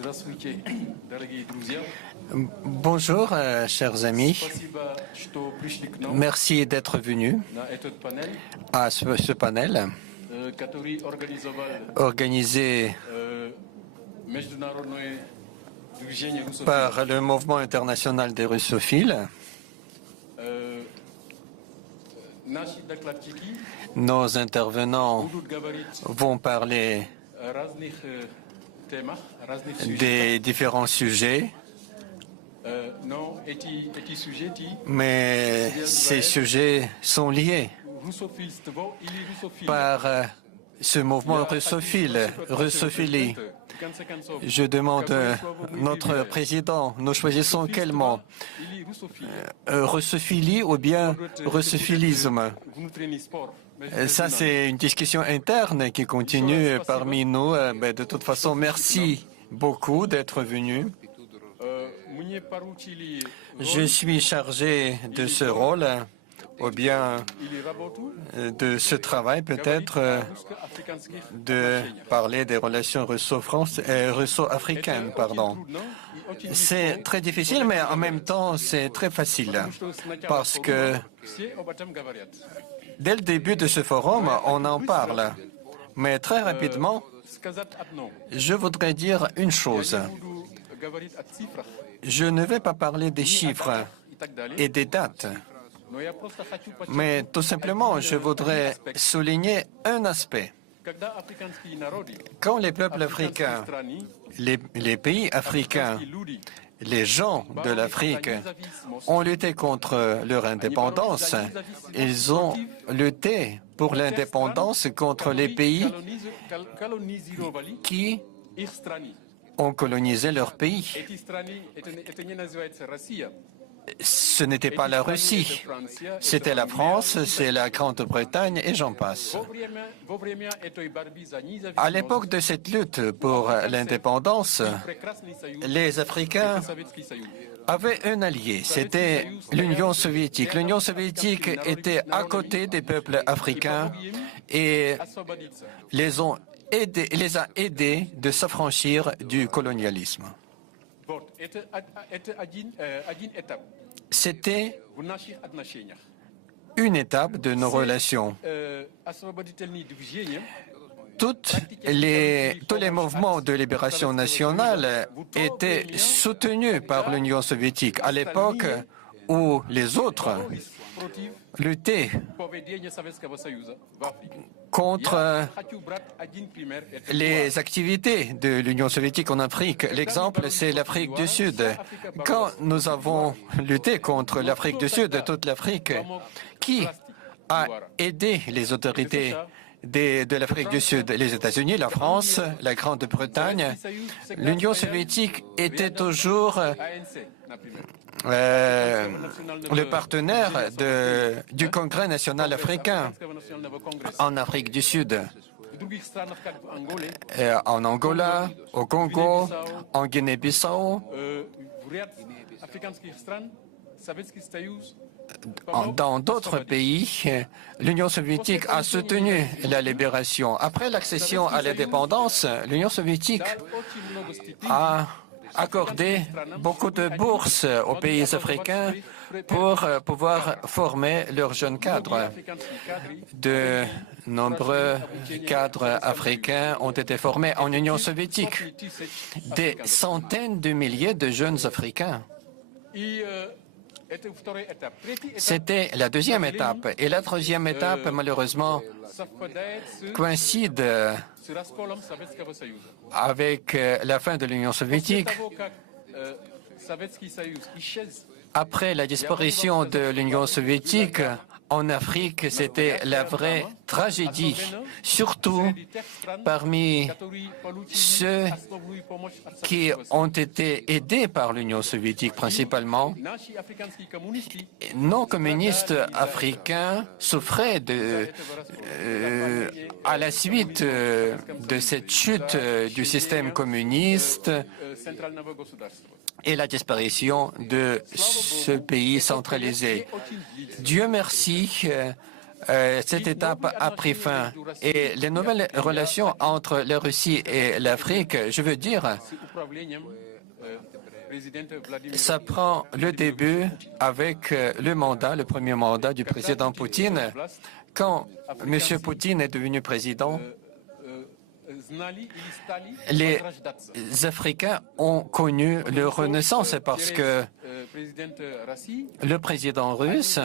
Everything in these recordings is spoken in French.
Здравствуйте, дорогие друзья. Bonjour, chers amis. Спасибо, что пришли к нам Merci d'être venus на этот панель, à ce panel который организовал organisé Международное движение русофилов. par le Mouvement international des russophiles. Наши докладчики Nos intervenants будут говорить vont parler о разных темах, разных сюжетах. des différents sujets, Но эти сюжеты mais ces sujets sont liés русофильство или русофилия. par ce mouvement russophilie. Je demande notre président, nous choisissons quel mot, russophilie ou bien russophilisme. Ça, c'est une discussion interne qui continue parmi nous. Mais de toute façon, merci beaucoup d'être venu. Je suis chargé de ce rôle, ou bien de ce travail peut-être, de parler des relations russo-africaines. C'est très difficile, mais en même temps, c'est très facile, parce que dès le début de ce forum, on en parle. Mais très rapidement, je voudrais dire une chose. Je ne vais pas parler des chiffres et des dates, mais tout simplement, je voudrais souligner un aspect. Quand les peuples africains, les pays africains, les gens de l'Afrique ont lutté contre leur indépendance, ils ont lutté pour l'indépendance contre les pays qui ont colonisé leur pays. Ce n'était pas la Russie, c'était la France, c'est la Grande-Bretagne et j'en passe. À l'époque de cette lutte pour l'indépendance, les Africains avaient un allié, c'était l'Union soviétique. L'Union soviétique était à côté des peuples africains et les a aidés de s'affranchir du colonialisme. C'était une étape de nos relations. Tous les mouvements de libération nationale étaient soutenus par l'Union soviétique à l'époque où les autres luttaient contre les activités de l'Union soviétique en Afrique. L'exemple, c'est l'Afrique du Sud. Quand nous avons lutté contre l'Afrique du Sud, toute l'Afrique, qui a aidé les autorités de l'Afrique du Sud? Les États-Unis, la France, la Grande-Bretagne. L'Union soviétique était toujours le partenaire du Congrès national africain en Afrique du Sud, en Angola, au Congo, en Guinée-Bissau. Dans d'autres pays, l'Union soviétique a soutenu la libération. Après l'accession à l'indépendance, l'Union soviétique a accordé beaucoup de bourses aux pays africains pour pouvoir former leurs jeunes cadres. De nombreux cadres africains ont été formés en Union soviétique. Des centaines de milliers de jeunes Africains. C'était la deuxième étape. Et la troisième étape, malheureusement, coïncide avec la fin de l'Union soviétique. Après la disparition de l'Union soviétique, en Afrique, c'était la vraie tragédie, surtout parmi ceux qui ont été aidés par l'Union soviétique principalement. Nos communistes africains souffraient à la suite de cette chute du système communiste et la disparition de ce pays centralisé. Dieu merci, cette étape a pris fin. Et les nouvelles relations entre la Russie et l'Afrique, je veux dire, ça prend le début avec le premier mandat du président Poutine. Quand M. Poutine est devenu président, les Africains ont connu leur renaissance parce que le président russe,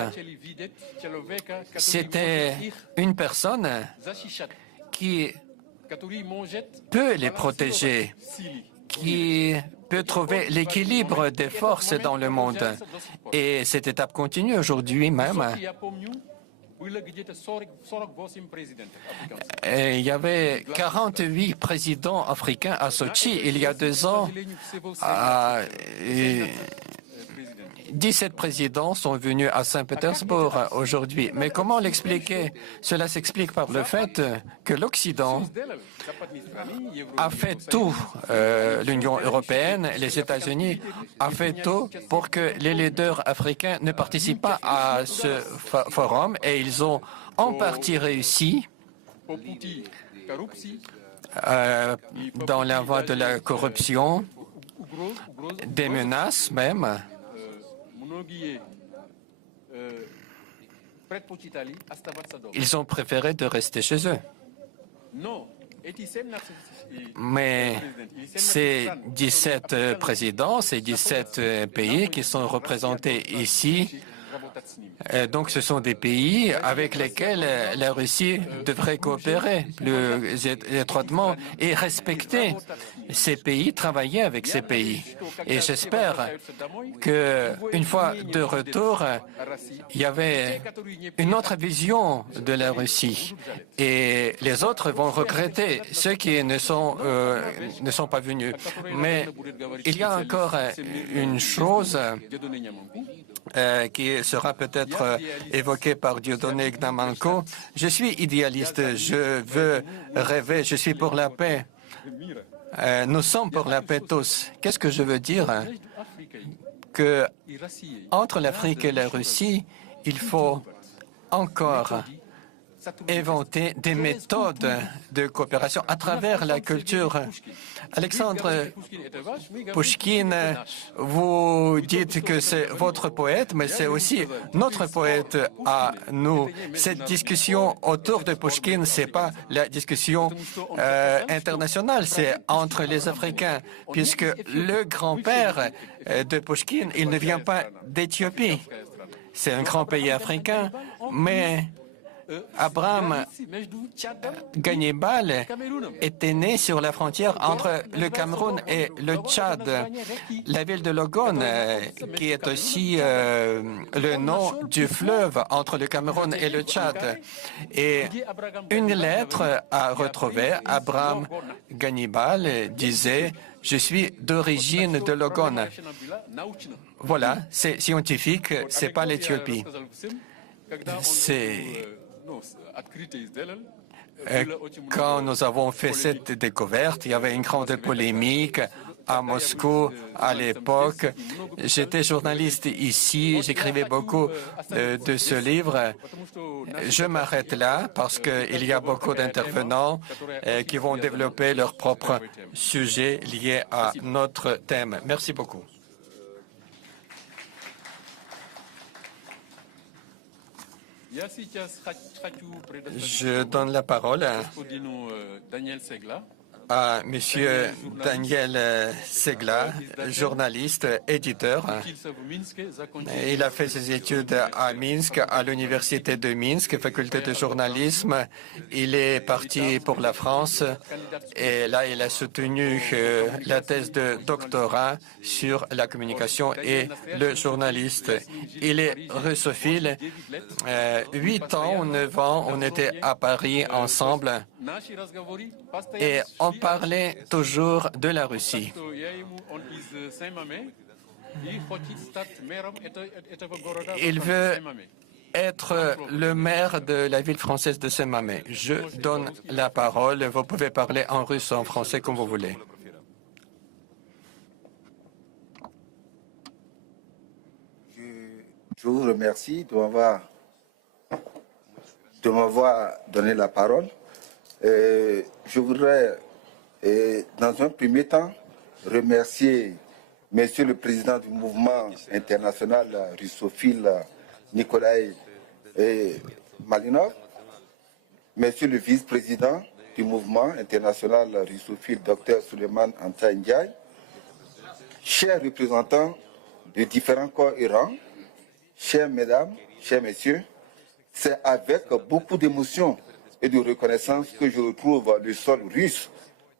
c'était une personne qui peut les protéger, qui peut trouver l'équilibre des forces dans le monde. Et cette étape continue aujourd'hui même. Et il y avait 48 présidents africains à Sochi il y a 2 ans. 17 présidents sont venus à Saint-Pétersbourg aujourd'hui. Mais comment l'expliquer? Cela s'explique par le fait que l'Occident a fait tout, l'Union européenne, les États-Unis, a fait tout pour que les leaders africains ne participent pas à ce forum et ils ont en partie réussi dans la voie de la corruption, des menaces même. Ils ont préféré de rester chez eux. Mais ces 17 présidents, ces 17 pays qui sont représentés ici, donc ce sont des pays avec lesquels la Russie devrait coopérer plus étroitement et respecter ces pays, travailler avec ces pays. Et j'espère qu'une fois de retour, il y avait une autre vision de la Russie et les autres vont regretter ceux qui ne sont pas venus. Mais il y a encore une chose qui sera peut-être évoquée par Dieudonné Gnamanko. Je suis idéaliste, je veux rêver, je suis pour la paix. Nous sommes pour la paix tous. Qu'est-ce que je veux dire? Que entre l'Afrique et la Russie, il faut encore inventer des méthodes de coopération à travers la culture. Alexandre Pouchkine, vous dites que c'est votre poète, mais c'est aussi notre poète à nous. Cette discussion autour de Pouchkine, c'est pas la discussion internationale, c'est entre les Africains, puisque le grand-père de Pouchkine, il ne vient pas d'Éthiopie. C'est un grand pays africain, mais Abraham Gannibal était né sur la frontière entre le Cameroun et le Tchad. La ville de Logone, qui est aussi le nom du fleuve entre le Cameroun et le Tchad. Et une lettre a retrouvé, Abraham Gannibal disait « Je suis d'origine de Logone ». Voilà, c'est scientifique, c'est pas l'Éthiopie. Quand nous avons fait cette découverte, il y avait une grande polémique à Moscou à l'époque. J'étais journaliste ici, j'écrivais beaucoup de ce livre. Je m'arrête là parce qu'il y a beaucoup d'intervenants qui vont développer leurs propres sujets liés à notre thème. Merci beaucoup. Je donne la parole à M. Daniel Segla, journaliste, éditeur. Il a fait ses études à Minsk, à l'université de Minsk, faculté de journalisme. Il est parti pour la France et là, il a soutenu la thèse de doctorat sur la communication et le journaliste. Il est russophile. 8 ans ou 9 ans, on était à Paris ensemble et on parlait toujours de la Russie. Il veut être le maire de la ville française de Saint-Mamé. Je donne la parole. Vous pouvez parler en russe ou en français comme vous voulez. Je vous remercie d'avoir de m'avoir donné la parole. Je voudrais, dans un premier temps, remercier Monsieur le Président du mouvement international russophile Nikolai Malinov, Monsieur le Vice-président du mouvement international russophile Dr Suleiman Anta Ndiaye, chers représentants de différents corps et rangs, chères mesdames, chers messieurs, c'est avec beaucoup d'émotion et de reconnaissance que je retrouve le sol russe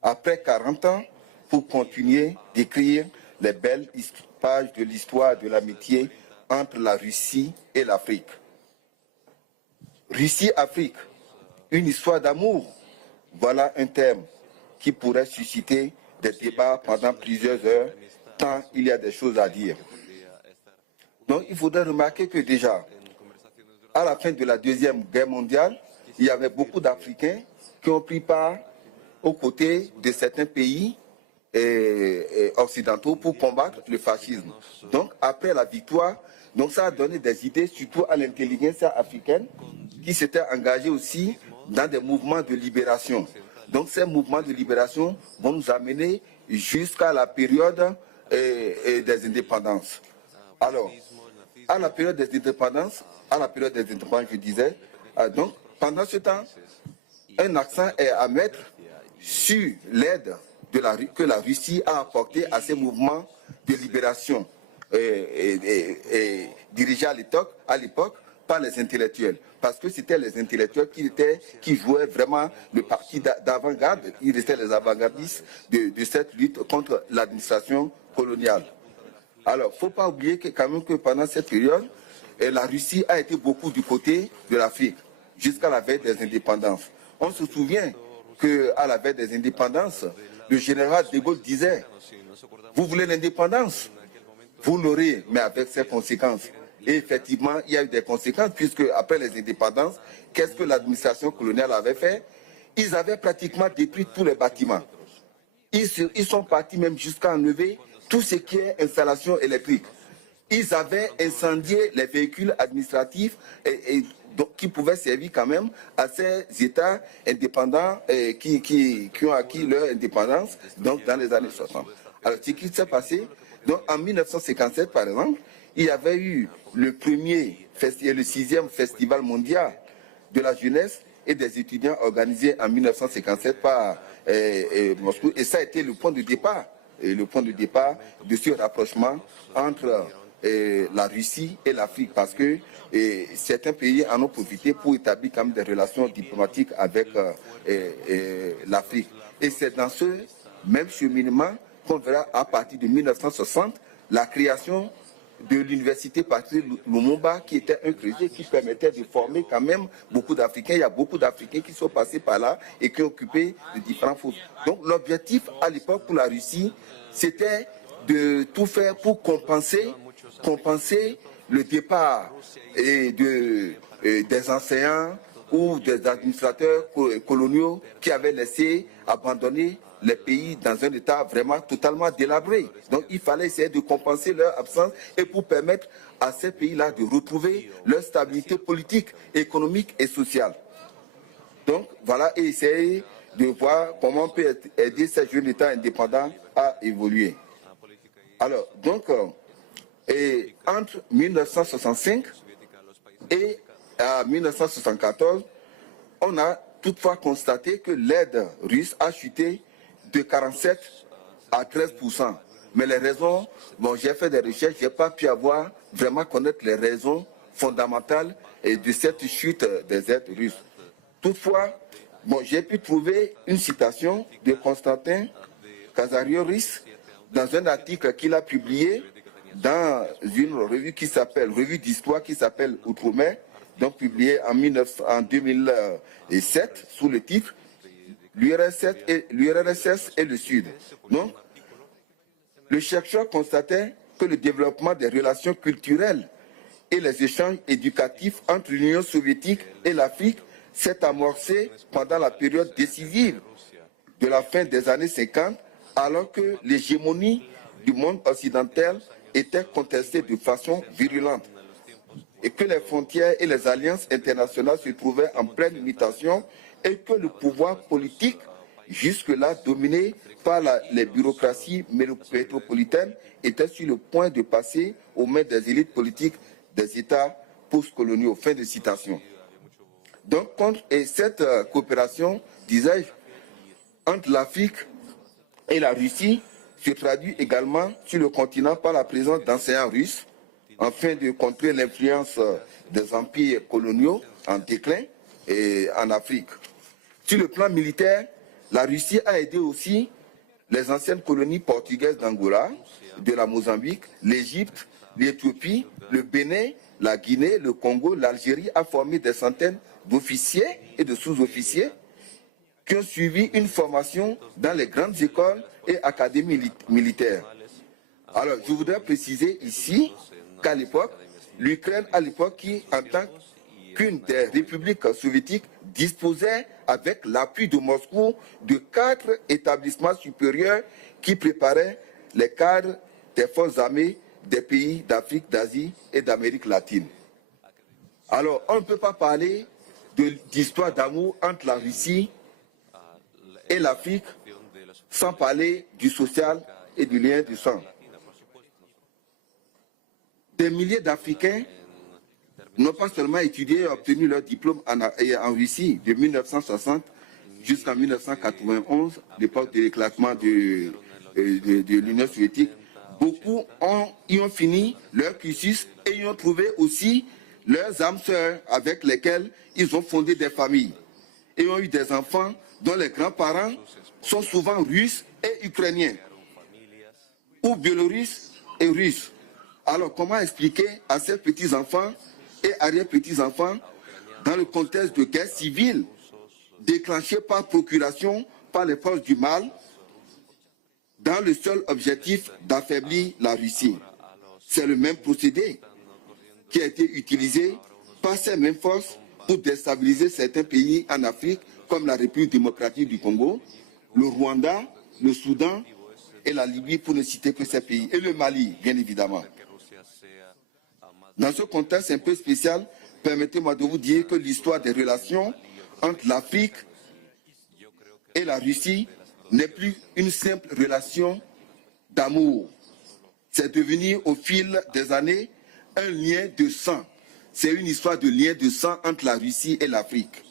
après 40 ans pour continuer d'écrire les belles pages de l'histoire de l'amitié entre la Russie et l'Afrique. Russie-Afrique, une histoire d'amour, voilà un thème qui pourrait susciter des débats pendant plusieurs heures, tant il y a des choses à dire. Donc il faudrait remarquer que déjà, à la fin de la Deuxième Guerre mondiale, il y avait beaucoup d'Africains qui ont pris part aux côtés de certains pays occidentaux pour combattre le fascisme. Donc après la victoire, donc ça a donné des idées surtout à l'intelligence africaine qui s'était engagée aussi dans des mouvements de libération. Donc ces mouvements de libération vont nous amener jusqu'à la période des indépendances. Alors, à la période des indépendances, je disais, donc pendant ce temps, un accent est à mettre sur l'aide que la Russie a apportée à ces mouvements de libération dirigés à l'époque par les intellectuels. Parce que c'était les intellectuels qui jouaient vraiment le parti d'avant-garde. Ils étaient les avant-gardistes de cette lutte contre l'administration coloniale. Alors, il ne faut pas oublier quand même que pendant cette période, la Russie a été beaucoup du côté de l'Afrique, jusqu'à la veille des indépendances. On se souvient qu'à la veille des indépendances, le général de Gaulle disait « Vous voulez l'indépendance? Vous l'aurez, mais avec ses conséquences. » Et effectivement, il y a eu des conséquences, puisque après les indépendances, qu'est-ce que l'administration coloniale avait fait? Ils avaient pratiquement détruit tous les bâtiments. Ils sont partis même jusqu'à enlever tout ce qui est installation électrique. Ils avaient incendié les véhicules administratifs donc, qui pouvaient servir quand même à ces États indépendants qui ont acquis leur indépendance donc, dans les années 60. Alors, ce qui s'est passé, donc, en 1957, par exemple, il y avait eu le premier et le 6e festival mondial de la jeunesse et des étudiants organisé en 1957 par Moscou. Et ça a été le point de départ, de ce rapprochement entre la Russie et l'Afrique, parce que certains pays en ont profité pour établir quand même des relations diplomatiques avec l'Afrique. Et c'est dans ce même cheminement qu'on verra à partir de 1960 la création de l'université Patrice Lumumba, qui était un creuset qui permettait de former quand même beaucoup d'Africains. Il y a beaucoup d'Africains qui sont passés par là et qui ont occupé de différents postes. Donc l'objectif à l'époque pour la Russie, c'était de tout faire pour compenser le départ des enseignants ou des administrateurs coloniaux qui avaient laissé abandonner les pays dans un état vraiment totalement délabré. Donc il fallait essayer de compenser leur absence et pour permettre à ces pays-là de retrouver leur stabilité politique, économique et sociale. Donc voilà, et essayer de voir comment on peut aider ces jeunes États indépendants à évoluer. Alors, donc, entre 1965 et 1974, on a toutefois constaté que l'aide russe a chuté de 47 à 13%. Mais les raisons, bon, j'ai fait des recherches, je n'ai pas pu vraiment connaître les raisons fondamentales de cette chute des aides russes. Toutefois, bon, j'ai pu trouver une citation de Constantin Kazarioris dans un article qu'il a publié dans une revue revue d'histoire qui s'appelle Outre-mer, donc publiée en 2007 sous le titre l'URSS et le Sud. Donc, le chercheur constatait que le développement des relations culturelles et les échanges éducatifs entre l'Union soviétique et l'Afrique s'est amorcé pendant la période décisive de la fin des années 50, alors que l'hégémonie du monde occidental était contestée de façon virulente. et que les frontières et les alliances internationales se trouvaient en pleine mutation et que le pouvoir politique, jusque-là dominé par les bureaucraties métropolitaines, était sur le point de passer aux mains des élites politiques des États postcoloniaux. Fin de citation. Donc, et cette coopération, disais-je, entre l'Afrique et la Russie se traduit également sur le continent par la présence d'enseignants russes afin de contrer l'influence des empires coloniaux en déclin et en Afrique. Sur le plan militaire, la Russie a aidé aussi les anciennes colonies portugaises d'Angola, de la Mozambique, l'Égypte, l'Éthiopie, le Bénin, la Guinée, le Congo, l'Algérie à former des centaines d'officiers et de sous-officiers qui ont suivi une formation dans les grandes écoles et académies militaires. Alors, je voudrais préciser ici qu'à l'époque, l'Ukraine, à l'époque, qui, en tant qu'une des républiques soviétiques, disposait, avec l'appui de Moscou, de 4 établissements supérieurs qui préparaient les cadres des forces armées des pays d'Afrique, d'Asie et d'Amérique latine. Alors, on ne peut pas parler d'histoire d'amour entre la Russie et l'Afrique sans parler du social et du lien du sang. Des milliers d'Africains n'ont pas seulement étudié et obtenu leur diplôme en Russie de 1960 jusqu'en 1991, l'époque de l'éclatement de l'Union soviétique. Beaucoup y ont fini leur cursus et y ont trouvé aussi leurs âmes sœurs avec lesquelles ils ont fondé des familles et ont eu des enfants dont les grands-parents sont souvent russes et ukrainiens, ou biélorusses et russes. Alors comment expliquer à ces petits-enfants et arrière-petits-enfants, dans le contexte de guerre civile déclenchée par procuration par les forces du mal, dans le seul objectif d'affaiblir la Russie? C'est le même procédé qui a été utilisé par ces mêmes forces pour déstabiliser certains pays en Afrique, comme la République démocratique du Congo, le Rwanda, le Soudan et la Libye, pour ne citer que ces pays, et le Mali, bien évidemment. Dans ce contexte un peu spécial, permettez-moi de vous dire que l'histoire des relations entre l'Afrique et la Russie n'est plus une simple relation d'amour. C'est devenu au fil des années un lien de sang. C'est une histoire de lien de sang entre la Russie et l'Afrique.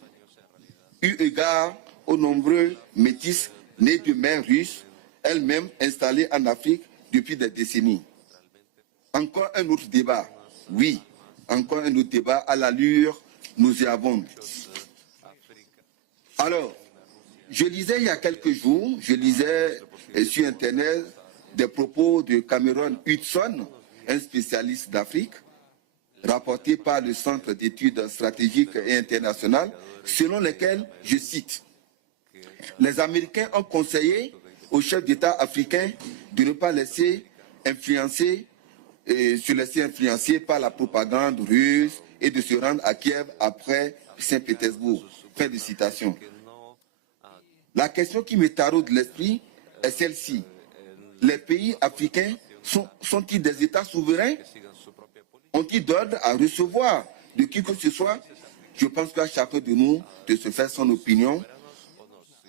Eu égard aux nombreux métis nés de mères russes, elles-mêmes installées en Afrique depuis des décennies. Encore un autre débat. Oui, encore un autre débat à l'allure nauséabonde. Alors, je lisais il y a quelques jours, sur Internet des propos de Cameron Hudson, un spécialiste d'Afrique, rapporté par le Centre d'études stratégiques et internationales, selon lesquels, je cite, « Les Américains ont conseillé aux chefs d'État africains de ne pas laisser se laisser influencer par la propagande russe et de se rendre à Kiev après Saint-Pétersbourg. » Fin de citation. La question qui me taraude l'esprit est celle-ci. Les pays africains sont-ils des États souverains? Ont-ils d'ordre à recevoir de qui que ce soit? Je pense qu'à chacun de nous de se faire son opinion.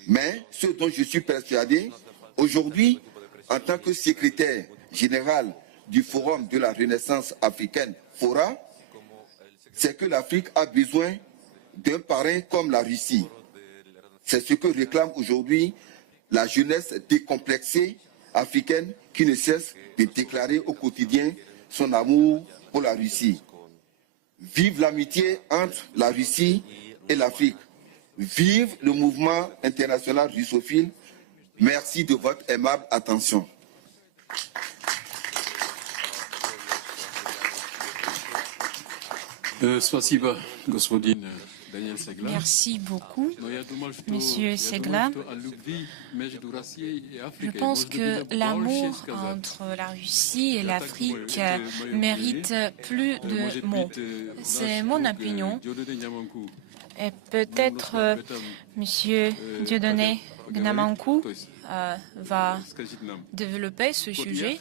Mais ce dont je suis persuadé, aujourd'hui, en tant que secrétaire général du Forum de la Renaissance africaine, FORA, c'est que l'Afrique a besoin d'un parrain comme la Russie. C'est ce que réclame aujourd'hui la jeunesse décomplexée africaine qui ne cesse de déclarer au quotidien son amour pour la Russie. Vive l'amitié entre la Russie et l'Afrique. Vive le mouvement international russophile. Merci de votre aimable attention. Спасибо, господин Daniel Segla. Merci beaucoup, Monsieur Segla. Je pense que l'amour entre la Russie et l'Afrique mérite plus de mots. C'est mon opinion. Et peut-être Monsieur Dieudonné Gnamankou va développer ce sujet.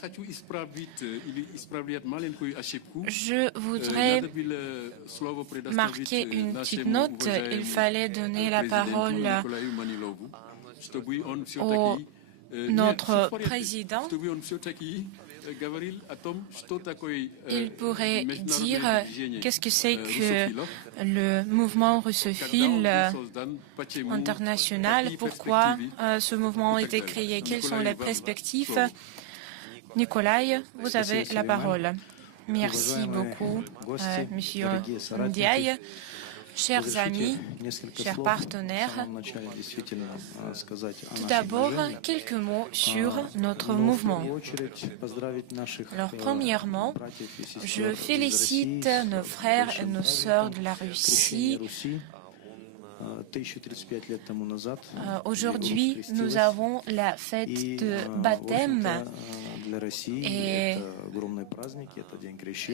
Je voudrais marquer une petite note. Il fallait donner la parole au notre président. Il pourrait dire qu'est-ce que c'est que le mouvement russophile international, pourquoi ce mouvement a été créé, quelles sont les perspectives. Nikolai, vous avez la parole. Merci beaucoup, Monsieur Ndiaye. Chers amis, chers partenaires, tout d'abord, quelques mots sur notre mouvement. Alors, premièrement, je félicite nos frères et nos sœurs de la Russie. Aujourd'hui, nous avons la fête de baptême et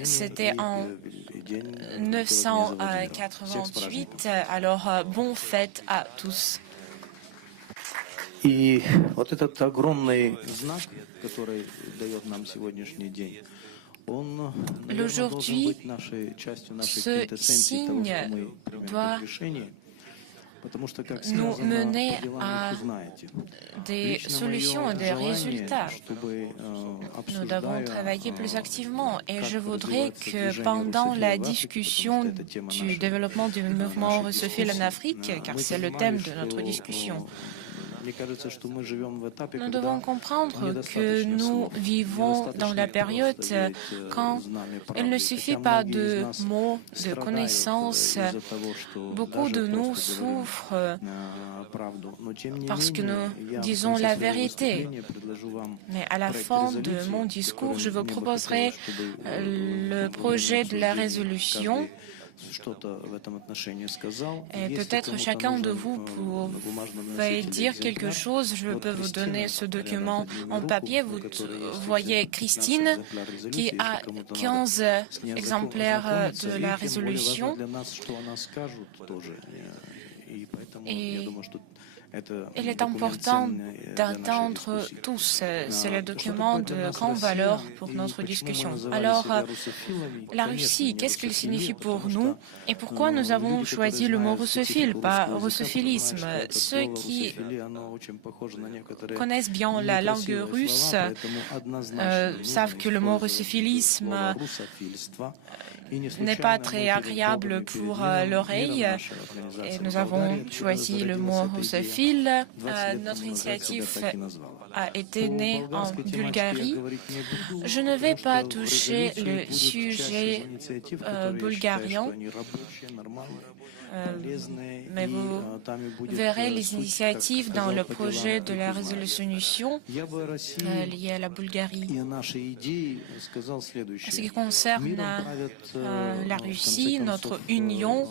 c'était en 988. Alors, bonne fête à tous. И вот этот огромный знак, который дает нам сегодняшний день, он, наверное, должен быть нашей частью нашей квинтэссенции того, что мы примем решение. Nous mener à des solutions et des résultats. Nous devons travailler plus activement et je voudrais que pendant la discussion du développement du mouvement russophile en Afrique, car c'est le thème de notre discussion, nous devons comprendre que nous vivons dans la période quand il ne suffit pas de mots, de connaissances. Beaucoup de nous souffrent parce que nous disons la vérité. Mais à la fin de mon discours, je vous proposerai le projet de la résolution. Et peut-être chacun de vous pouvait dire quelque chose. Je peux vous donner ce document en papier. Vous voyez Christine qui a 15 exemplaires de la résolution. Et il est important d'entendre tous. C'est le document de grande valeur pour notre discussion. Alors, la Russie, qu'est-ce qu'il signifie pour nous et pourquoi nous avons choisi le mot russophile, pas russophilisme? Ceux qui connaissent bien la langue russe savent que le mot russophilisme n'est pas très agréable pour l'oreille et nous avons choisi le mot russophile. Notre initiative a été née en Bulgarie. Je ne vais pas toucher le sujet bulgarien, mais vous verrez les initiatives dans le projet de la résolution liée à la Bulgarie. En ce qui concerne la Russie, notre union,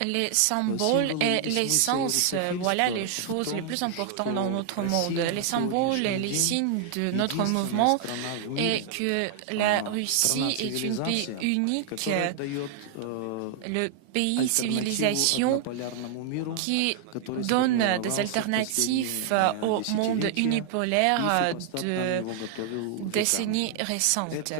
les symboles et l'essence, voilà les choses les plus importantes dans notre monde. Les symboles et les signes de notre mouvement est que la Russie est un pays unique, le pays civilisation qui donne des alternatives au monde unipolaire de décennies récentes.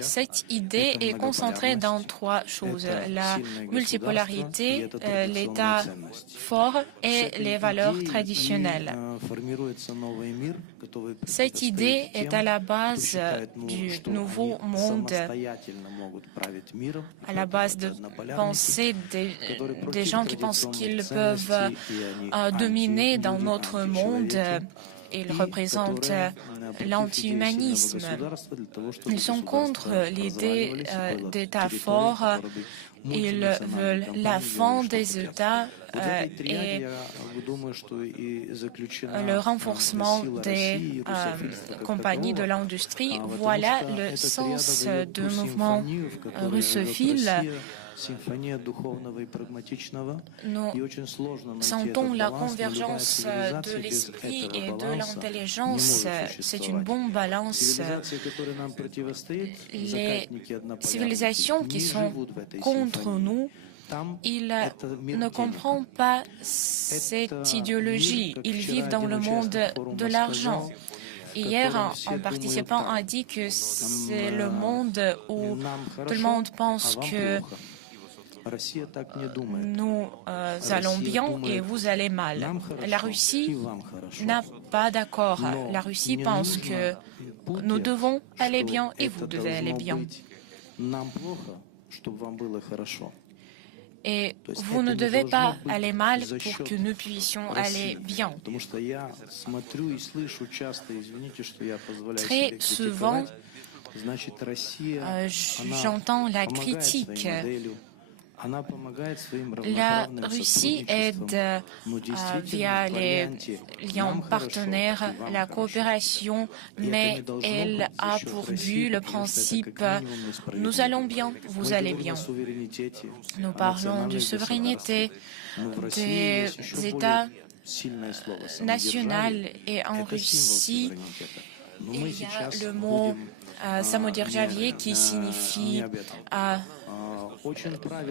Cette idée est concentrée dans trois choses, la multipolarité, l'État fort et les valeurs traditionnelles. Cette idée est à la base du nouveau monde, à la base de pensée des gens qui pensent qu'ils peuvent dominer dans notre monde. Ils représentent l'anti-humanisme. Ils sont contre l'idée d'État fort. Ils veulent la fin des États et le renforcement des compagnies de l'industrie. Voilà le sens du mouvement russophile. Nous sentons la convergence de l'esprit et de l'intelligence. C'est une bonne balance. Les civilisations qui sont contre nous ils ne comprennent pas cette idéologie. Ils vivent dans le monde de l'argent. Hier, un participant a dit que c'est le monde où tout le monde pense que nous allons bien et vous allez mal. La Russie n'a pas d'accord. La Russie pense que nous devons aller bien et vous devez aller bien. Et vous ne devez pas aller mal pour que nous puissions aller bien. Très souvent, j'entends la critique. La Russie aide via les liens partenaires, la coopération, mais elle a pour but le principe « nous allons bien, vous allez bien ». Nous parlons de souveraineté, des États nationaux et en Russie, il y a le mot samodержавие qui signifie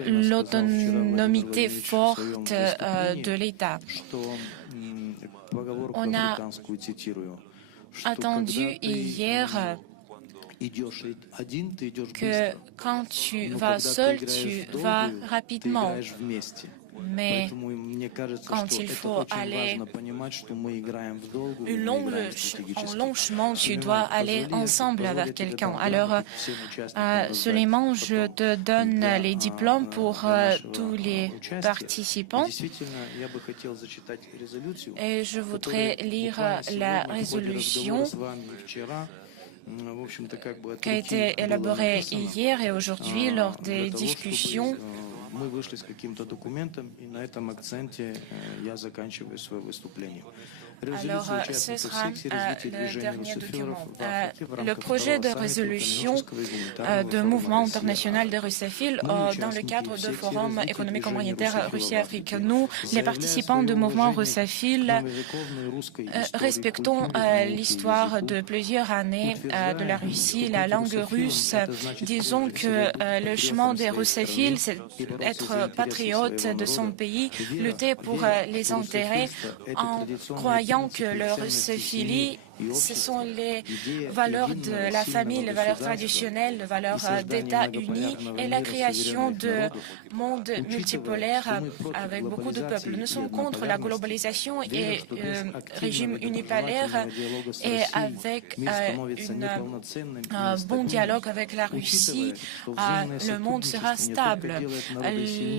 l'autonomité forte de l'État. On a attendu hier que quand tu vas seul, tu vas rapidement. Mais quand il faut aller un long chemin, tu dois aller ensemble avec quelqu'un. Alors, Suleiman, je te donne les diplômes pour tous les participants. Et je voudrais lire la résolution qui a été élaborée hier et aujourd'hui lors des discussions. Мы вышли с каким-то документом, и на этом акценте я заканчиваю свое выступление. Alors, ce sera le dernier document. Le projet de résolution du mouvement international de russophiles dans le cadre du Forum économique et monétaire Russie-Afrique. Nous, les participants du mouvement russophile, respectons l'histoire de plusieurs années de la Russie, la langue russe. Disons que le chemin des russophiles, c'est être patriote de son pays, lutter pour les intérêts en croyant que la russophilie, ce sont les valeurs de la famille, les valeurs traditionnelles, les valeurs d'État unis et la création de monde multipolaire avec beaucoup de peuples. Nous sommes contre la globalisation et régime unipolaire et avec un bon dialogue avec la Russie, le monde sera stable.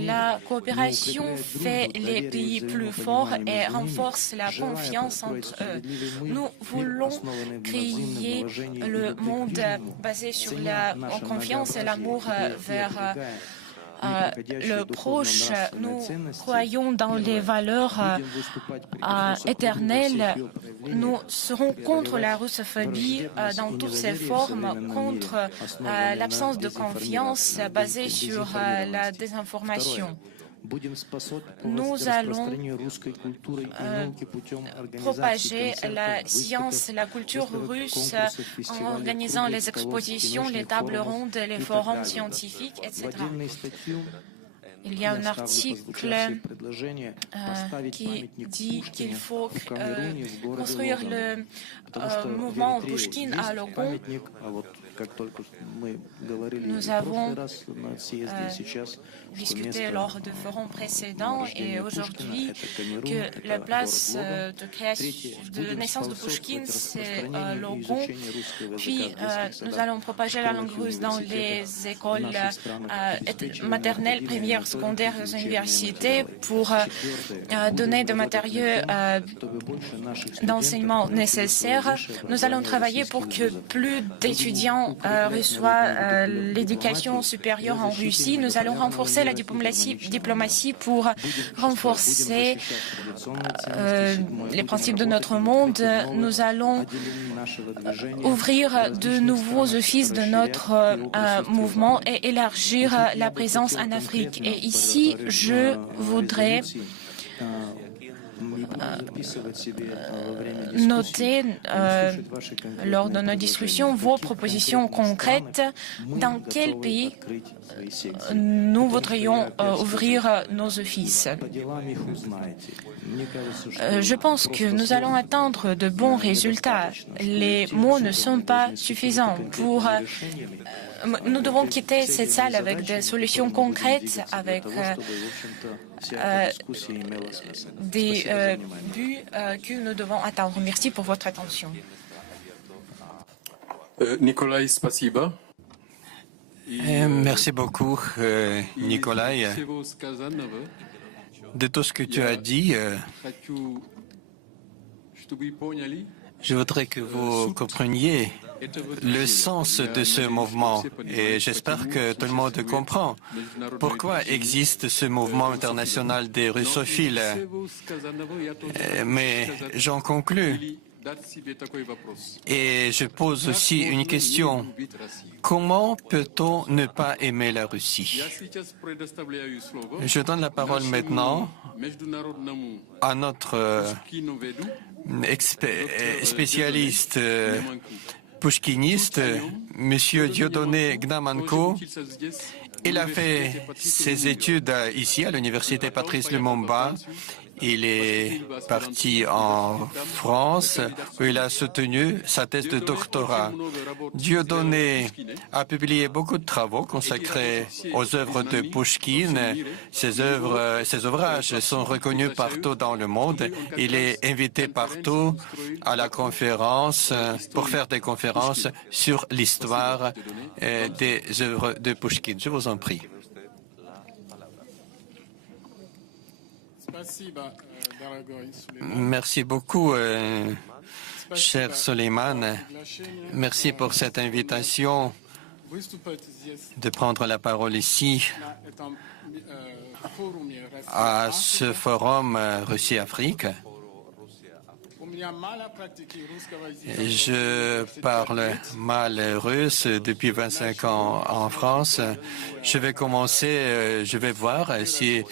La coopération fait les pays plus forts et renforce la confiance entre eux. Nous voulons créer le monde basé sur la confiance et l'amour vers le proche. Nous croyons dans les valeurs éternelles. Nous serons contre la russophobie dans toutes ses formes, contre l'absence de confiance basée sur la désinformation. Nous allons propager la science, la culture russe en organisant les expositions, les tables rondes, les forums scientifiques, etc. Il y a un article qui dit qu'il faut construire le mouvement Pouchkine à Logon. Nous avons discuté lors de forums précédents et aujourd'hui que la place de naissance de Pouchkine, c'est Logon. Puis nous allons propager la langue russe dans les écoles maternelles, primaires, secondaires et universités pour donner des matériaux d'enseignement nécessaires. Nous allons travailler pour que plus d'étudiants reçoivent l'éducation supérieure en Russie. Nous allons renforcer la diplomatie pour renforcer les principes de notre monde. Nous allons ouvrir de nouveaux offices de notre mouvement et élargir la présence en Afrique. Et ici, je voudrais noter lors de nos discussions vos propositions concrètes dans quel pays nous voudrions ouvrir nos offices. Je pense que nous allons atteindre de bons résultats. Les mots ne sont pas suffisants pour... Nous devons quitter cette salle avec des solutions concrètes, avec des buts que nous devons atteindre. Merci pour votre attention. Nikolai, spasiba. Merci beaucoup, Nikolai. De tout ce que tu as dit, je voudrais que vous compreniez le sens de ce mouvement et j'espère que tout le monde comprend pourquoi existe ce mouvement international des russophiles. Mais j'en conclus et je pose aussi une question. Comment peut-on ne pas aimer la Russie? Je donne la parole maintenant à notre spécialiste pouchkiniste, M. Dieudonné Gnamanko. Il a fait ses études ici à l'université Patrice Lumumba. Il est parti en France où il a soutenu sa thèse de doctorat. Dieudonné a publié beaucoup de travaux consacrés aux œuvres de Pouchkine. Ses ouvrages sont reconnus partout dans le monde. Il est invité partout à la conférence pour faire des conférences sur l'histoire des œuvres de Pouchkine. Je vous en prie. Merci beaucoup, cher Suleiman. Merci pour cette invitation de prendre la parole ici à ce forum Russie-Afrique. Je parle mal russe depuis 25 ans en France. Je vais commencer, je vais voir si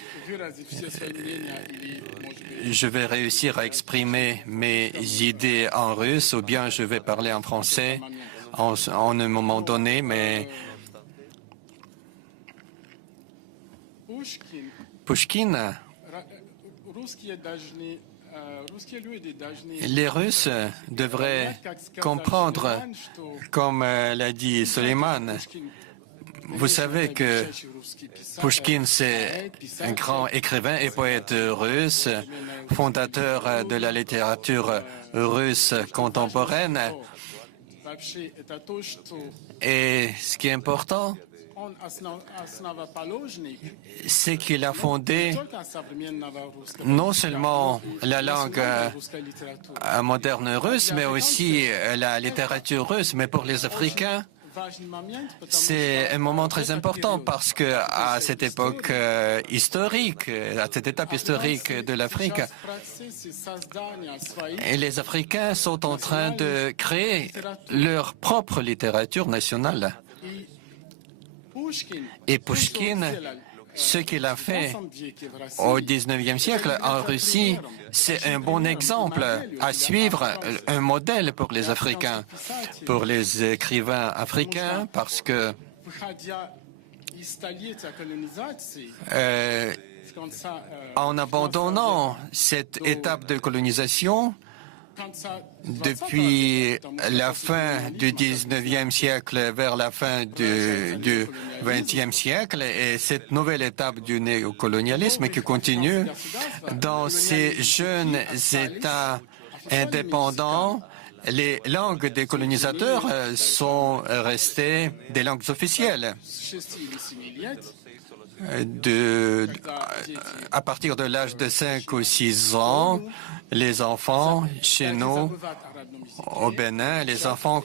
je vais réussir à exprimer mes idées en russe ou bien je vais parler en français en un moment donné, mais Pouchkine, les Russes devraient comprendre, comme l'a dit Suleiman, vous savez que Pouchkine, c'est un grand écrivain et poète russe, fondateur de la littérature russe contemporaine. Et ce qui est important, c'est qu'il a fondé non seulement la langue moderne russe, mais aussi la littérature russe. Mais pour les Africains, c'est un moment très important parce que à cette époque historique, à cette étape historique de l'Afrique, les Africains sont en train de créer leur propre littérature nationale. Et Pouchkine, ce qu'il a fait au XIXe siècle en Russie, c'est un bon exemple à suivre, un modèle pour les Africains, pour les écrivains africains, parce que en abandonnant cette étape de colonisation, depuis la fin du XIXe siècle vers la fin du XXe siècle et cette nouvelle étape du néocolonialisme qui continue dans ces jeunes États indépendants, les langues des colonisateurs sont restées des langues officielles. À partir de l'âge de 5 ou 6 ans, les enfants, chez nous, au Bénin, les enfants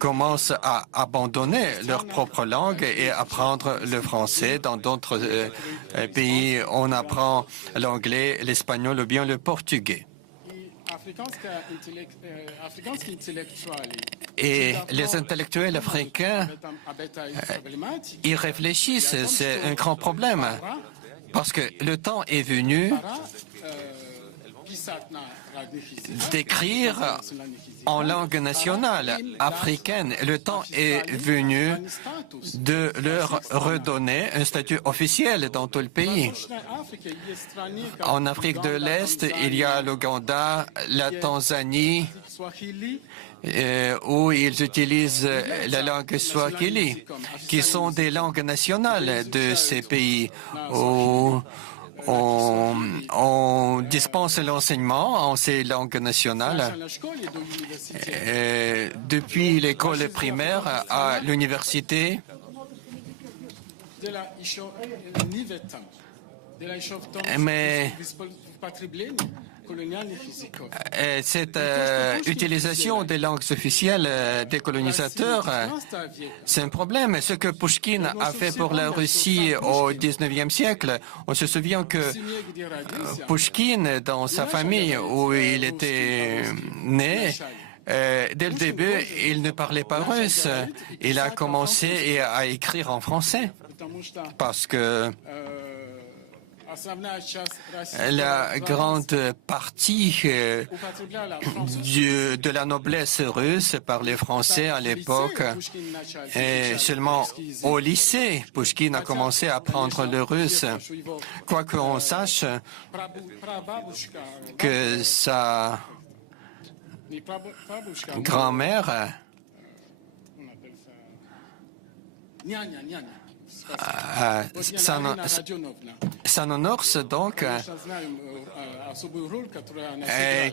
commencent à abandonner leur propre langue et apprendre le français. Dans d'autres pays, on apprend l'anglais, l'espagnol ou bien le portugais. Et les intellectuels africains y réfléchissent, c'est un grand problème, parce que le temps est venu d'écrire en langue nationale africaine. Le temps est venu de leur redonner un statut officiel dans tout le pays. En Afrique de l'Est, il y a l'Ouganda, la Tanzanie, où ils utilisent la langue swahili, qui sont des langues nationales de ces pays, où on dispense l'enseignement en ces langues nationales. Depuis l'école primaire à l'université, mais cette utilisation des langues officielles des colonisateurs, c'est un problème. Ce que Pouchkine a fait pour la Russie au XIXe siècle, on se souvient que Pouchkine, dans sa famille où il était né, dès le début, il ne parlait pas russe. Il a commencé à écrire en français parce que la grande partie de la noblesse russe parlait français à l'époque. Et seulement au lycée, Pouchkine a commencé à apprendre le russe. Quoi qu'on sache que sa grand-mère Sanonorse, donc,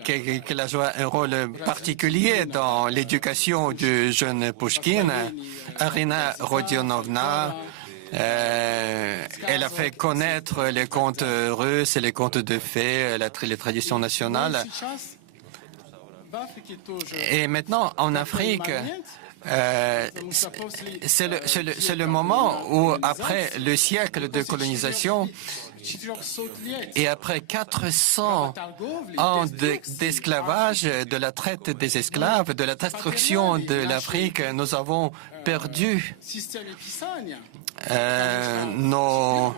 qu'elle a joué un rôle particulier dans l'éducation du jeune Pouchkine. Arina Rodionovna, elle a fait connaître les contes russes et les contes de fées, les traditions nationales. Et maintenant, en Afrique, c'est le moment où, après le siècle de colonisation et après 400 ans d'esclavage, de la traite des esclaves, de la destruction de l'Afrique, nous avons perdu nos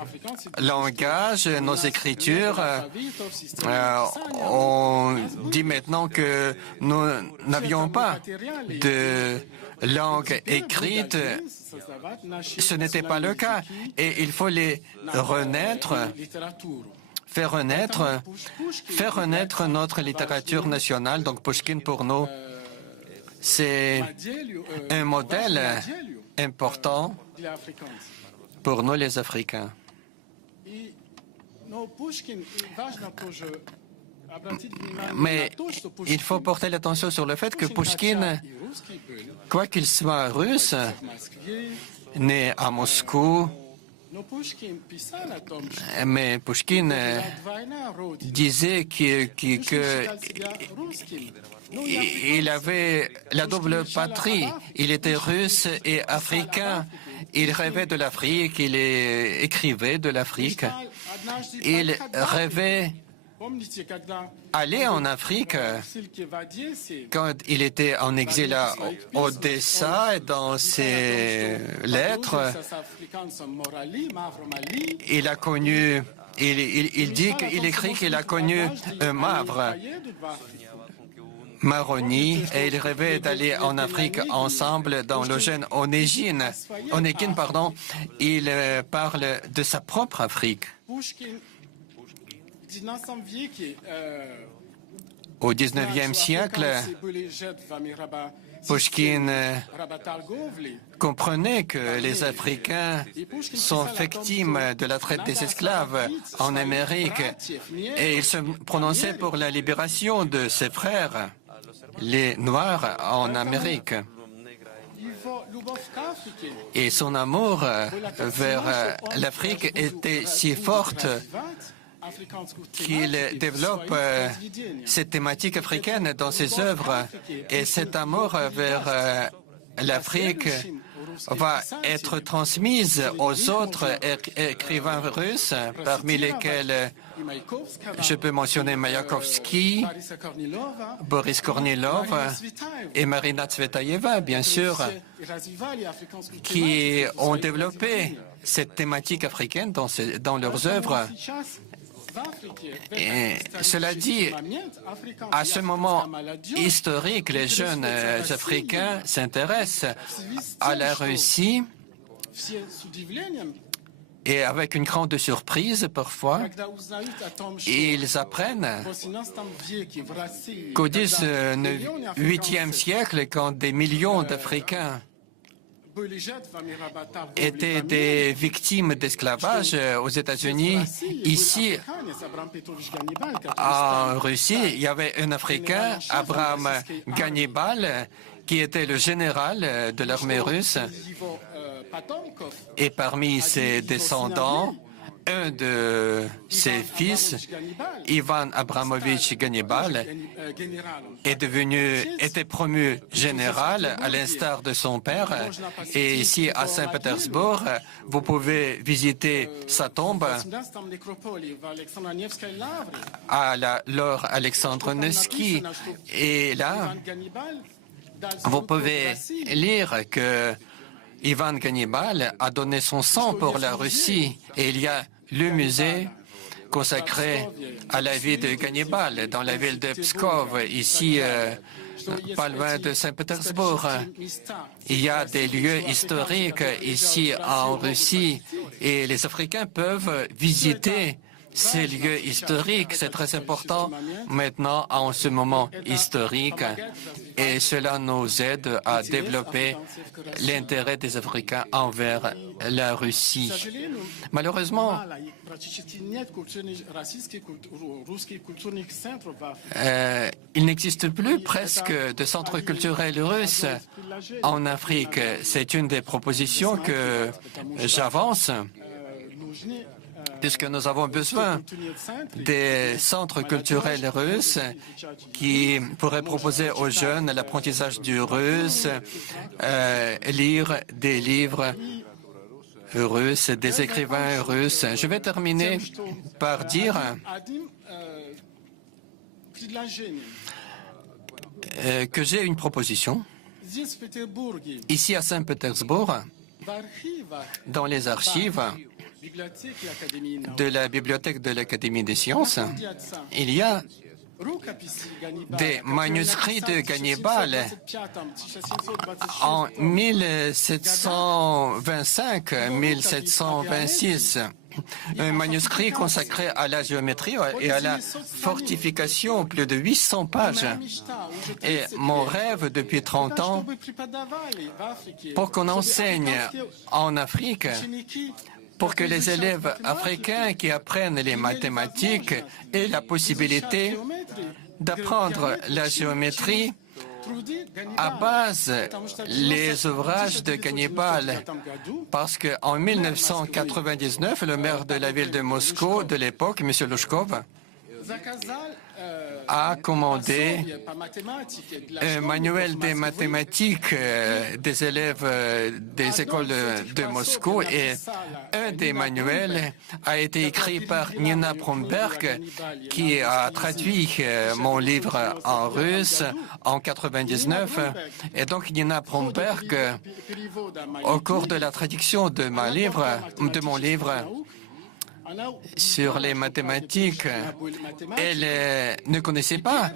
langages, nos écritures. On dit maintenant que nous n'avions pas de langue écrite. Ce n'était pas le cas et il faut les renaître, faire renaître notre littérature nationale. Donc Pouchkine, pour nous, c'est un modèle important pour nous les Africains. Mais il faut porter l'attention sur le fait que Pouchkine, quoi qu'il soit russe, né à Moscou, mais Pouchkine disait qu'il avait la double patrie. Il était russe et africain. Il rêvait de l'Afrique, il écrivait de l'Afrique. Il rêvait aller en Afrique quand il était en exil à Odessa. Et dans ses lettres, il a connu, il dit qu'il écrit qu'il a connu un Mavre, Maroni, et il rêvait d'aller en Afrique ensemble dans l'Eugène Onégine. Il parle de sa propre Afrique. Au XIXe siècle, Pouchkine comprenait que les Africains sont victimes de la traite des esclaves en Amérique et il se prononçait pour la libération de ses frères, les Noirs en Amérique. Et son amour vers l'Afrique était si forte qu'il développe cette thématique africaine dans ses œuvres. Et cet amour vers l'Afrique va être transmise aux autres écrivains russes, parmi lesquels je peux mentionner Mayakovsky, Boris Kornilov et Marina Tsvetaeva, bien sûr, qui ont développé cette thématique africaine dans leurs œuvres. Et cela dit, à ce moment historique, les jeunes Africains s'intéressent à la Russie et avec une grande surprise parfois, ils apprennent qu'au XVIIIe siècle, quand des millions d'Africains étaient des victimes d'esclavage aux États-Unis, ici en Russie, il y avait un Africain, Abraham Gannibal, qui était le général de l'armée russe. Et parmi ses descendants, un de ses fils, Ivan Abramovitch Gannibal, était promu général à l'instar de son père. Et ici à Saint-Pétersbourg, vous pouvez visiter sa tombe à la Laure Alexandre Nevsky. Et là, vous pouvez lire que Ivan Gannibal a donné son sang pour la Russie et il y a le musée consacré à la vie de Gannibal dans la ville de Pskov, ici pas loin de Saint-Pétersbourg. Il y a des lieux historiques ici en Russie et les Africains peuvent visiter ces lieux historiques. C'est très important maintenant en ce moment historique et cela nous aide à développer l'intérêt des Africains envers la Russie. Malheureusement, il n'existe plus presque de centre culturel russe en Afrique. C'est une des propositions que j'avance, puisque nous avons besoin des centres culturels russes qui pourraient proposer aux jeunes l'apprentissage du russe, lire des livres russes, des écrivains russes. Je vais terminer par dire que j'ai une proposition. Ici à Saint-Pétersbourg, dans les archives de la bibliothèque de l'Académie des sciences, il y a des manuscrits de Gannibal en 1725-1726. Un manuscrit consacré à la géométrie et à la fortification, plus de 800 pages. Et mon rêve depuis 30 ans, pour qu'on enseigne en Afrique, pour que les élèves africains qui apprennent les mathématiques aient la possibilité d'apprendre la géométrie à base les ouvrages de Gannibal. Parce qu'en 1999, le maire de la ville de Moscou de l'époque, M. Lushkov, a commandé un manuel des mathématiques des élèves des écoles de Moscou et un des manuels a été écrit par Nina Bromberg qui a traduit mon livre en russe en 1999 et donc Nina Bromberg, au cours de la traduction de mon livre sur les mathématiques, elle ne connaissait pas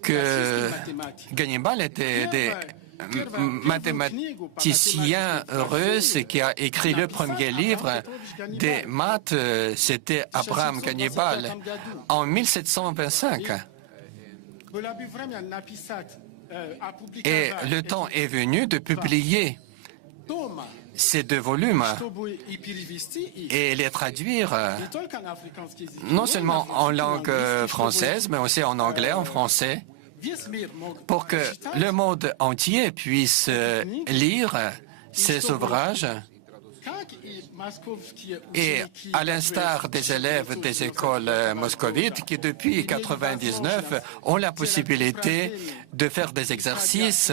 que Gannibal était des mathématicien russe qui a écrit le premier livre des maths, c'était Abraham Gannibal, en 1725. Et le temps est venu de publier ces 2 volumes et les traduire non seulement en langue française, mais aussi en anglais, en français, pour que le monde entier puisse lire ces ouvrages. Et à l'instar des élèves des écoles moscovites qui, depuis 1999, ont la possibilité de faire des exercices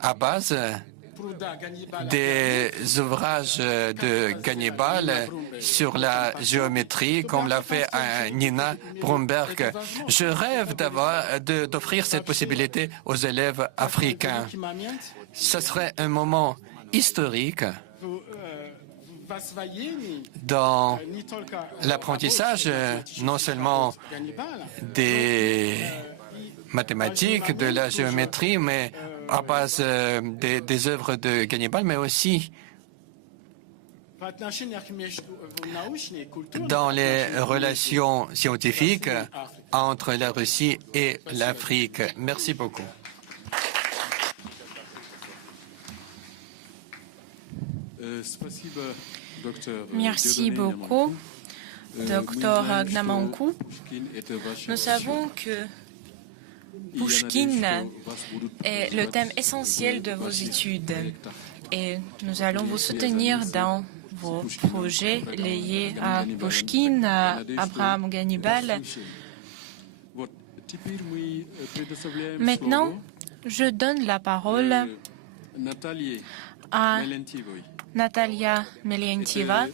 à base des ouvrages de Gannibal sur la géométrie, comme l'a fait Nina Bromberg. Je rêve d'offrir cette possibilité aux élèves africains. Ce serait un moment historique dans l'apprentissage non seulement des mathématiques, de la géométrie, mais à base des œuvres de Gannibal, mais aussi dans les relations scientifiques entre la Russie et l'Afrique. Merci beaucoup. Merci beaucoup, Dr Gnamankou. Nous savons que Pouchkine est le thème essentiel de vos études et nous allons vous soutenir dans vos projets liés à Pouchkine, à Abraham Gannibal. Maintenant, je donne la parole à Natalia Melentieva.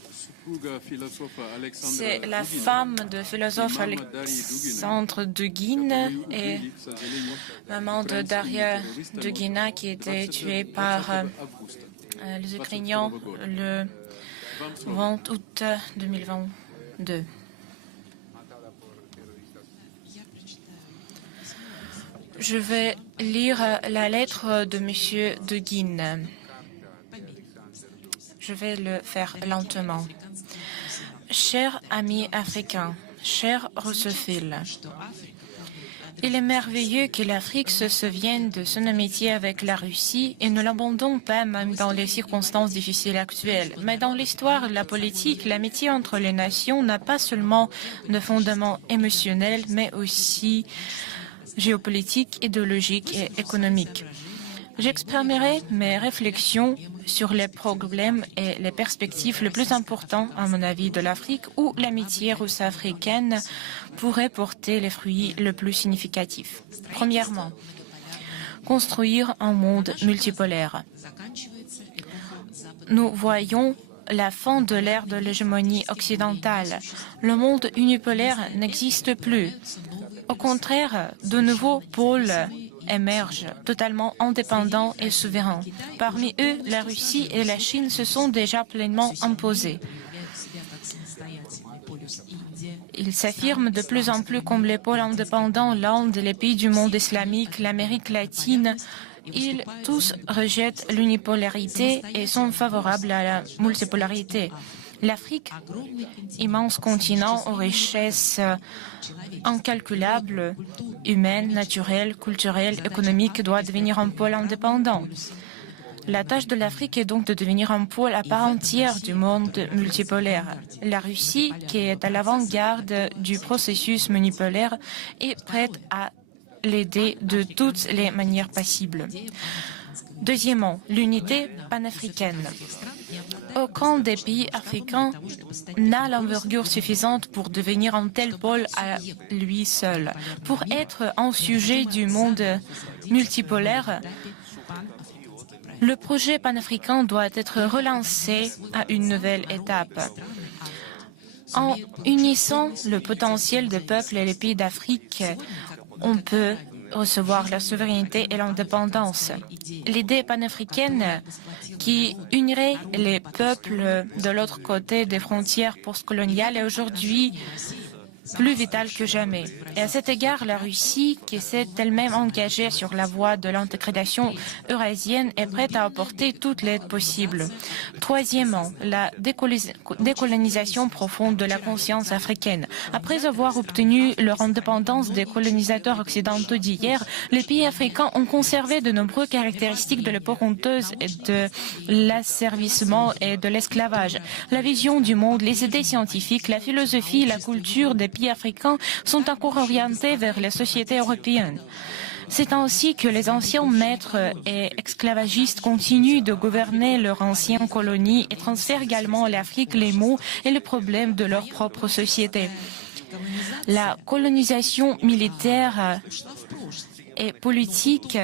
C'est la femme du philosophe Alexandre Dugin et maman de Daria Dugina qui a été tuée par les Ukrainiens le 20 août 2022. Je vais lire la lettre de M. Dugin. Je vais le faire lentement. Chers amis africains, chers russophiles, il est merveilleux que l'Afrique se souvienne de son amitié avec la Russie et ne l'abandonne pas même dans les circonstances difficiles actuelles. Mais dans l'histoire de la politique, l'amitié entre les nations n'a pas seulement de fondements émotionnels, mais aussi géopolitiques, idéologiques et économiques. J'exprimerai mes réflexions sur les problèmes et les perspectives les plus importants, à mon avis, de l'Afrique, où l'amitié russo-africaine pourrait porter les fruits les plus significatifs. Premièrement, construire un monde multipolaire. Nous voyons la fin de l'ère de l'hégémonie occidentale. Le monde unipolaire n'existe plus. Au contraire, de nouveaux pôles émergent, totalement indépendants et souverains. Parmi eux, la Russie et la Chine se sont déjà pleinement imposés. Ils s'affirment de plus en plus comme les pôles indépendants, l'Inde, les pays du monde islamique, l'Amérique latine. Ils tous rejettent l'unipolarité et sont favorables à la multipolarité. L'Afrique, immense continent aux richesses incalculables, humaines, naturelles, culturelles, économiques, doit devenir un pôle indépendant. La tâche de l'Afrique est donc de devenir un pôle à part entière du monde multipolaire. La Russie, qui est à l'avant-garde du processus multipolaire, est prête à l'aider de toutes les manières possibles. Deuxièmement, l'unité panafricaine. Aucun des pays africains n'a l'envergure suffisante pour devenir un tel pôle à lui seul. Pour être un sujet du monde multipolaire, le projet panafricain doit être relancé à une nouvelle étape. En unissant le potentiel des peuples et les pays d'Afrique, on peut recevoir la souveraineté et l'indépendance. L'idée panafricaine qui unirait les peuples de l'autre côté des frontières postcoloniales est aujourd'hui plus vitale que jamais. Et à cet égard, la Russie, qui s'est elle-même engagée sur la voie de l'intégration eurasienne, est prête à apporter toute l'aide possible. Troisièmement, la décolonisation profonde de la conscience africaine. Après avoir obtenu leur indépendance des colonisateurs occidentaux d'hier, les pays africains ont conservé de nombreuses caractéristiques de l'époque honteuse et de l'asservissement et de l'esclavage. La vision du monde, les idées scientifiques, la philosophie, la culture des pays africains sont encore orientés vers les sociétés européennes. C'est ainsi que les anciens maîtres et esclavagistes continuent de gouverner leurs anciennes colonies et transfèrent également à l'Afrique les maux et les problèmes de leur propre société. La colonisation militaire et politique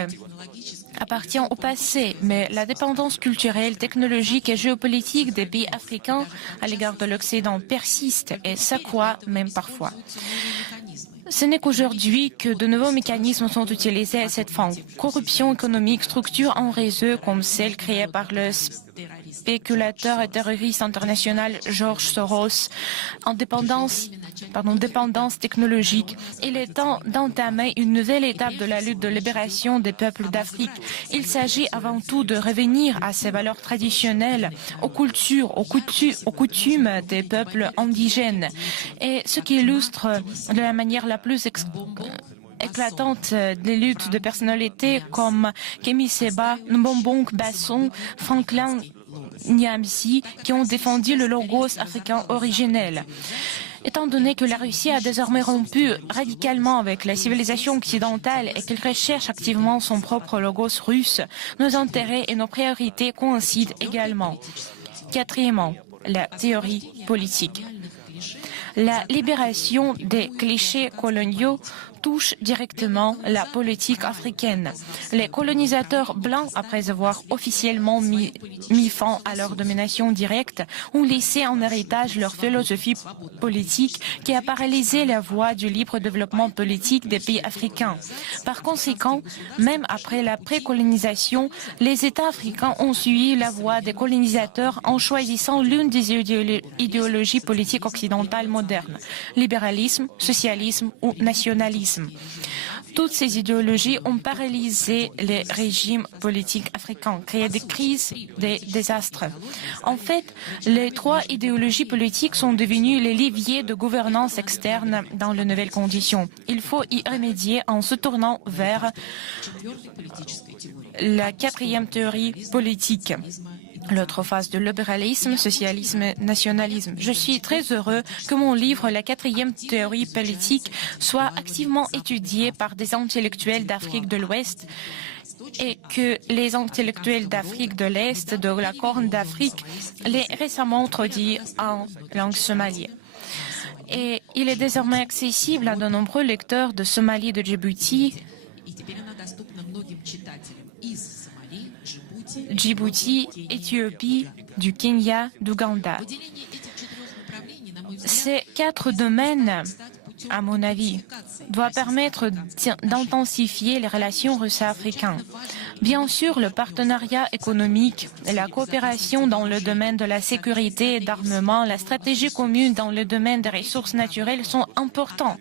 appartient au passé, mais la dépendance culturelle, technologique et géopolitique des pays africains à l'égard de l'Occident persiste et s'accroît même parfois. Ce n'est qu'aujourd'hui que de nouveaux mécanismes sont utilisés à cette fin. Corruption économique, structure en réseau comme celle créée par le spéculateur et terroriste international George Soros, dépendance technologique. Il est temps d'entamer une nouvelle étape de la lutte de libération des peuples d'Afrique. Il s'agit avant tout de revenir à ses valeurs traditionnelles, aux cultures, aux coutumes des peuples indigènes. Et ce qui illustre de la manière la plus éclatante des luttes de personnalités comme Kemi Seba, Mbombong Basson, Franklin Nyamsi, qui ont défendu le logos africain originel. Étant donné que la Russie a désormais rompu radicalement avec la civilisation occidentale et qu'elle recherche activement son propre logos russe, nos intérêts et nos priorités coïncident également. Quatrièmement, la théorie politique. La libération des clichés coloniaux touche directement la politique africaine. Les colonisateurs blancs, après avoir officiellement mis fin à leur domination directe, ont laissé en héritage leur philosophie politique qui a paralysé la voie du libre développement politique des pays africains. Par conséquent, même après la précolonisation, les États africains ont suivi la voie des colonisateurs en choisissant l'une des idéologies politiques occidentales modernes, libéralisme, socialisme ou nationalisme. Toutes ces idéologies ont paralysé les régimes politiques africains, créé des crises, des désastres. En fait, les trois idéologies politiques sont devenues les leviers de gouvernance externe dans les nouvelles conditions. Il faut y remédier en se tournant vers la quatrième théorie politique. L'autre face de libéralisme, socialisme et nationalisme. Je suis très heureux que mon livre, La quatrième théorie politique, soit activement étudié par des intellectuels d'Afrique de l'Ouest et que les intellectuels d'Afrique de l'Est, de la Corne d'Afrique, l'aient récemment traduit en langue somalienne. Et il est désormais accessible à de nombreux lecteurs de Somalie et de Djibouti, Éthiopie, du Kenya, d'Ouganda. Ces quatre domaines, à mon avis, doivent permettre d'intensifier les relations russo-africaines. Bien sûr, le partenariat économique et la coopération dans le domaine de la sécurité et d'armement, la stratégie commune dans le domaine des ressources naturelles sont importants.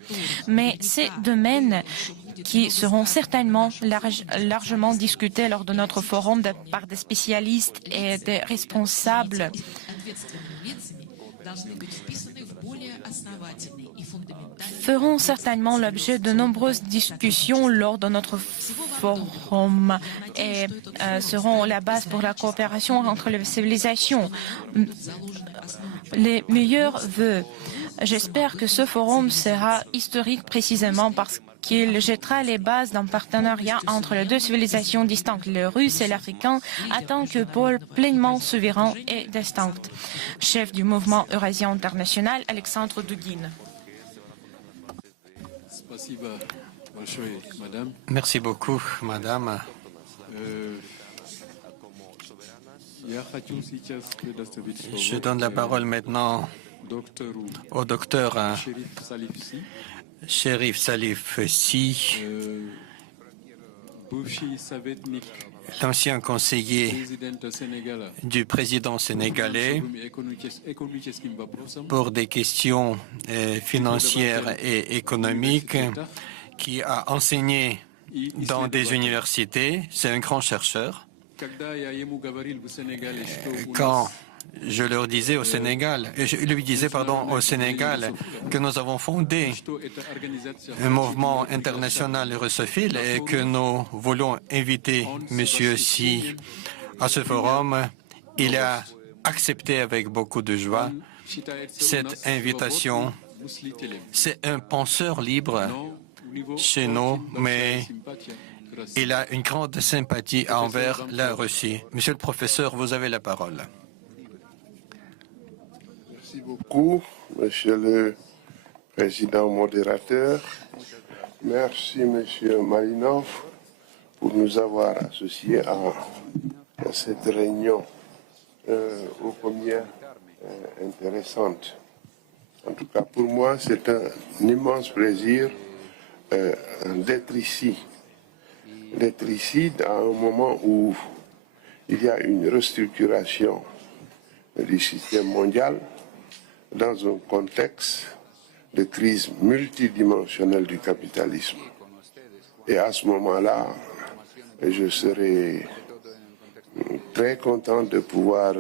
Mais ces domaines qui seront certainement largement discutés lors de notre forum par des spécialistes et des responsables feront certainement l'objet de nombreuses discussions lors de notre forum et seront la base pour la coopération entre les civilisations. Les meilleurs vœux. J'espère que ce forum sera historique précisément parce qu'il jettera les bases d'un partenariat entre les deux civilisations distinctes, le russe et l'africain, en tant que pôle pleinement souverain et distinct. Chef du mouvement Eurasien international, Alexandre Douguine. Merci beaucoup, madame. Je donne la parole maintenant au docteur Cherif Salif Si, l'ancien conseiller du président sénégalais pour des questions financières et économiques, qui a enseigné dans des universités. C'est un grand chercheur. Quand je leur disais au Sénégal, je lui disais au Sénégal que nous avons fondé un mouvement international russophile et que nous voulons inviter M. Si à ce forum, il a accepté avec beaucoup de joie cette invitation. C'est un penseur libre chez nous, mais il a une grande sympathie envers la Russie. Monsieur le professeur, vous avez la parole. Merci beaucoup, Monsieur le Président modérateur. Merci, Monsieur Malinov, pour nous avoir associés à cette réunion ô combien intéressante. En tout cas, pour moi, c'est un immense plaisir d'être ici à un moment où il y a une restructuration du système mondial dans un contexte de crise multidimensionnelle du capitalisme. Et à ce moment-là, je serai très content de pouvoir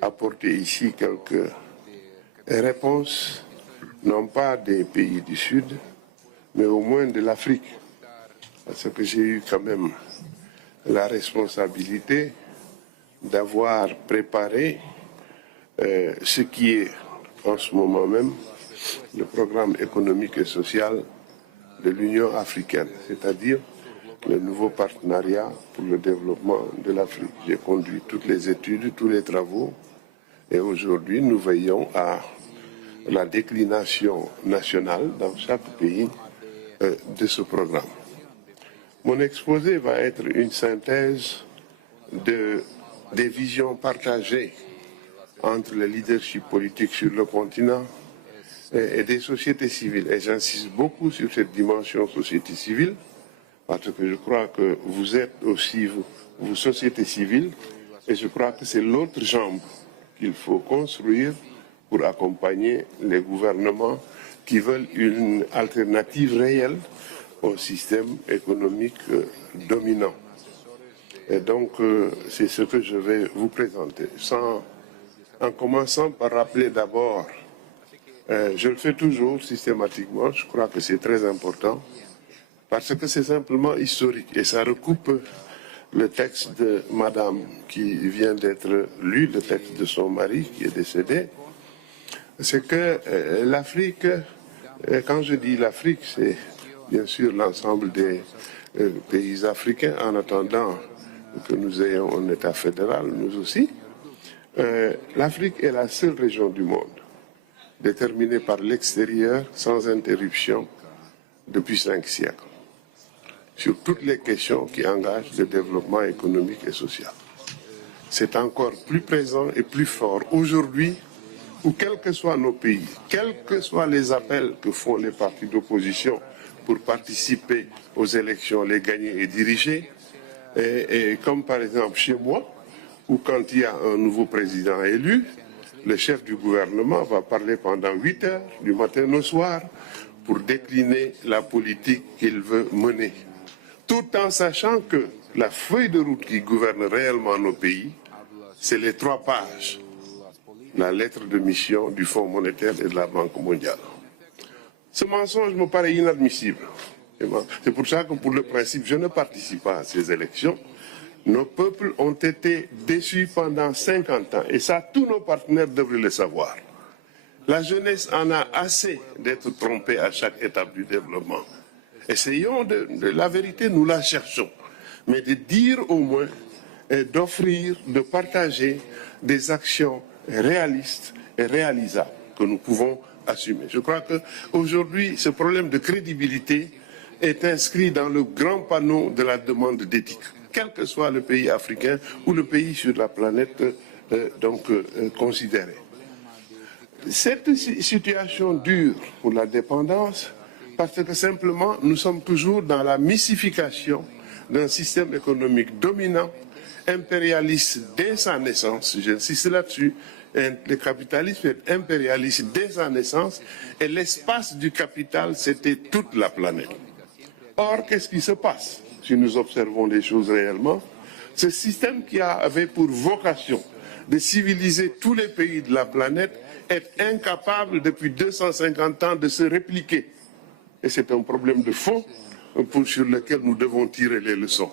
apporter ici quelques réponses, non pas des pays du Sud, mais au moins de l'Afrique. Parce que j'ai eu quand même la responsabilité d'avoir préparé ce qui est en ce moment même le programme économique et social de l'Union africaine, c'est-à-dire le nouveau partenariat pour le développement de l'Afrique. J'ai conduit toutes les études, tous les travaux, et aujourd'hui nous veillons à la déclination nationale dans chaque pays de ce programme. Mon exposé va être une synthèse des visions partagées entre le leadership politique sur le continent et des sociétés civiles. Et j'insiste beaucoup sur cette dimension société civile, parce que je crois que vous êtes aussi, vous société civile, et je crois que c'est l'autre jambe qu'il faut construire pour accompagner les gouvernements qui veulent une alternative réelle au système économique dominant. Et donc, c'est ce que je vais vous présenter. En commençant par rappeler d'abord, je le fais toujours systématiquement, je crois que c'est très important, parce que c'est simplement historique et ça recoupe le texte de Madame qui vient d'être lu, le texte de son mari qui est décédé. C'est que l'Afrique, quand je dis l'Afrique, c'est bien sûr l'ensemble des pays africains, en attendant que nous ayons un État fédéral, nous aussi. L'Afrique est la seule région du monde déterminée par l'extérieur sans interruption depuis 5 siècles, sur toutes les questions qui engagent le développement économique et social. C'est encore plus présent et plus fort aujourd'hui où, quels que soient nos pays, quels que soient les appels que font les partis d'opposition pour participer aux élections, les gagner et diriger, et comme par exemple chez moi, où quand il y a un nouveau président élu, le chef du gouvernement va parler pendant 8 heures, du matin au soir, pour décliner la politique qu'il veut mener. Tout en sachant que la feuille de route qui gouverne réellement nos pays, c'est les 3 pages, la lettre de mission du Fonds monétaire et de la Banque mondiale. Ce mensonge me paraît inadmissible. C'est pour ça que pour le principe, je ne participe pas à ces élections. Nos peuples ont été déçus pendant 50 ans, et ça, tous nos partenaires devraient le savoir. La jeunesse en a assez d'être trompée à chaque étape du développement. Essayons de la vérité, nous la cherchons, mais de dire au moins, d'offrir, de partager des actions réalistes et réalisables que nous pouvons assumer. Je crois qu'aujourd'hui, ce problème de crédibilité est inscrit dans le grand panneau de la demande d'éthique, quel que soit le pays africain ou le pays sur la planète considéré. Cette situation dure pour la dépendance parce que simplement nous sommes toujours dans la mystification d'un système économique dominant, impérialiste dès sa naissance, j'insiste là-dessus. Le capitalisme est impérialiste dès sa naissance et l'espace du capital, c'était toute la planète. Or, qu'est-ce qui se passe si nous observons les choses réellement? Ce système qui avait pour vocation de civiliser tous les pays de la planète est incapable depuis 250 ans de se répliquer. Et c'est un problème de fond sur lequel nous devons tirer les leçons.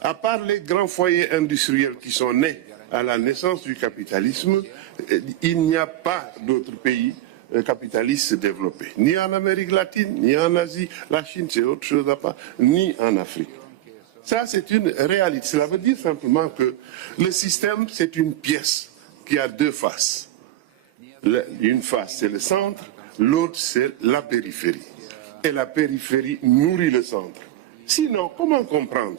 À part les grands foyers industriels qui sont nés à la naissance du capitalisme, il n'y a pas d'autres pays capitalistes développés. Ni en Amérique latine, ni en Asie, la Chine c'est autre chose à part, ni en Afrique. Ça c'est une réalité. Cela veut dire simplement que le système c'est une pièce qui a 2 faces. Une face c'est le centre, l'autre c'est la périphérie. Et la périphérie nourrit le centre. Sinon, comment comprendre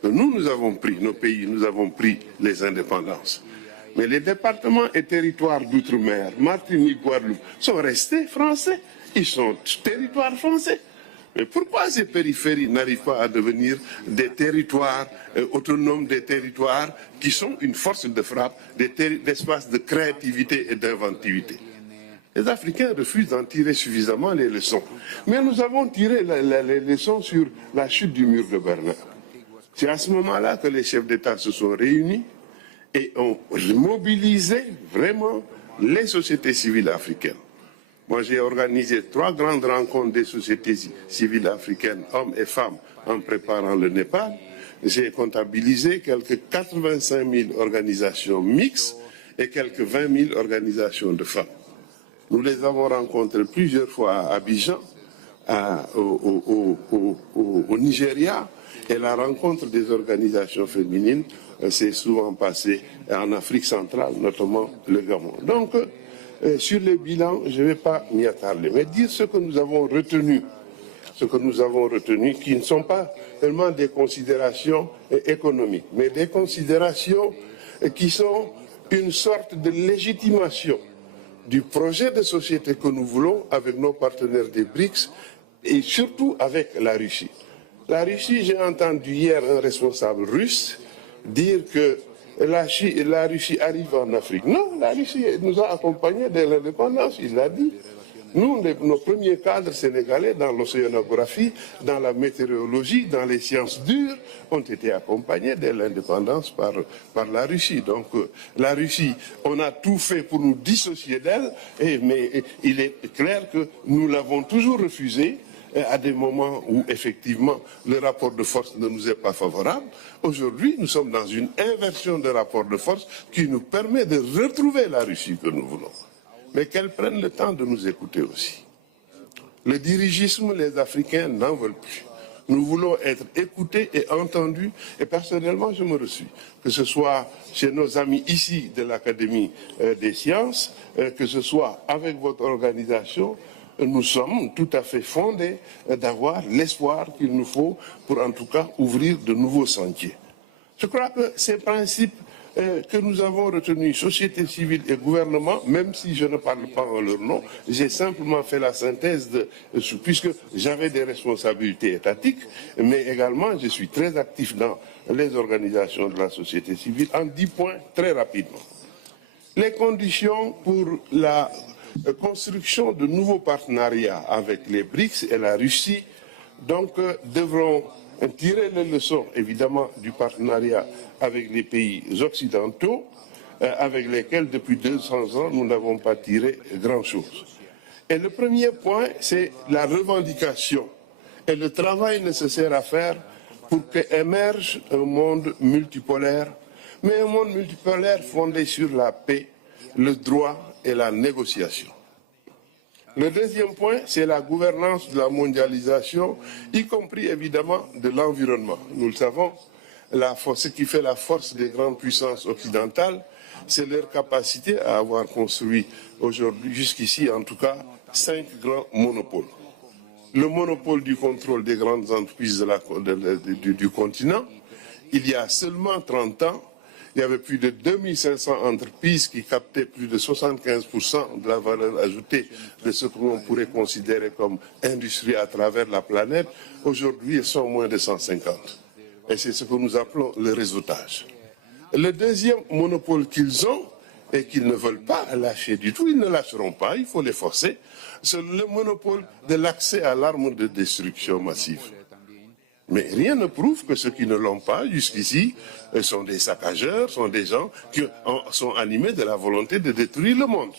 que nous avons pris, nos pays, nous avons pris les indépendances. Mais les départements et territoires d'outre-mer, Martinique, Guadeloupe, sont restés français. Ils sont territoires français. Mais pourquoi ces périphéries n'arrivent pas à devenir des territoires autonomes, des territoires qui sont une force de frappe, des espaces de créativité et d'inventivité? Les Africains refusent d'en tirer suffisamment les leçons. Mais nous avons tiré les leçons sur la chute du mur de Berlin. C'est à ce moment-là que les chefs d'État se sont réunis et ont mobilisé vraiment les sociétés civiles africaines. Moi, j'ai organisé 3 grandes rencontres des sociétés civiles africaines, hommes et femmes, en préparant le Népal. J'ai comptabilisé quelques 85 000 organisations mixtes et quelques 20 000 organisations de femmes. Nous les avons rencontrés plusieurs fois à Abidjan, au Nigeria, et la rencontre des organisations féminines s'est souvent passée en Afrique centrale, notamment le Gabon. Donc, sur les bilans, je ne vais pas m'y attarder, mais dire ce que nous avons retenu, qui ne sont pas seulement des considérations économiques, mais des considérations qui sont une sorte de légitimation du projet de société que nous voulons avec nos partenaires des BRICS et surtout avec la Russie. La Russie, j'ai entendu hier un responsable russe dire que la Russie arrive en Afrique. Non, la Russie nous a accompagnés dès l'indépendance, il l'a dit. Nous, nos premiers cadres sénégalais dans l'océanographie, dans la météorologie, dans les sciences dures, ont été accompagnés dès l'indépendance par la Russie. Donc la Russie, on a tout fait pour nous dissocier d'elle, mais il est clair que nous l'avons toujours refusé à des moments où effectivement le rapport de force ne nous est pas favorable. Aujourd'hui, nous sommes dans une inversion de rapport de force qui nous permet de retrouver la Russie que nous voulons. Mais qu'elles prennent le temps de nous écouter aussi. Le dirigisme, les Africains n'en veulent plus. Nous voulons être écoutés et entendus, et personnellement, je me reçois. Que ce soit chez nos amis ici de l'Académie des sciences, que ce soit avec votre organisation, nous sommes tout à fait fondés d'avoir l'espoir qu'il nous faut pour en tout cas ouvrir de nouveaux sentiers. Je crois que ces principes que nous avons retenus, société civile et gouvernement, même si je ne parle pas en leur nom, j'ai simplement fait la synthèse puisque j'avais des responsabilités étatiques, mais également je suis très actif dans les organisations de la société civile en 10 points très rapidement. Les conditions pour la construction de nouveaux partenariats avec les BRICS et la Russie, donc, devront tirer les leçons, évidemment, du partenariat avec les pays occidentaux, avec lesquels, depuis 200 ans, nous n'avons pas tiré grand-chose. Et le premier point, c'est la revendication et le travail nécessaire à faire pour qu'émerge un monde multipolaire, mais un monde multipolaire fondé sur la paix, le droit et la négociation. Le deuxième point, c'est la gouvernance de la mondialisation, y compris évidemment de l'environnement. Nous le savons, ce qui fait la force des grandes puissances occidentales, c'est leur capacité à avoir construit aujourd'hui, jusqu'ici en tout cas, 5 grands monopoles. Le monopole du contrôle des grandes entreprises du continent. Il y a seulement 30 ans, il y avait plus de 2500 entreprises qui captaient plus de 75% de la valeur ajoutée de ce que l'on pourrait considérer comme industrie à travers la planète. Aujourd'hui, elles sont moins de 150. Et c'est ce que nous appelons le réseautage. Le deuxième monopole qu'ils ont, et qu'ils ne veulent pas lâcher du tout, ils ne lâcheront pas, il faut les forcer, c'est le monopole de l'accès à l'arme de destruction massive. Mais rien ne prouve que ceux qui ne l'ont pas jusqu'ici sont des saccageurs, sont des gens qui sont animés de la volonté de détruire le monde.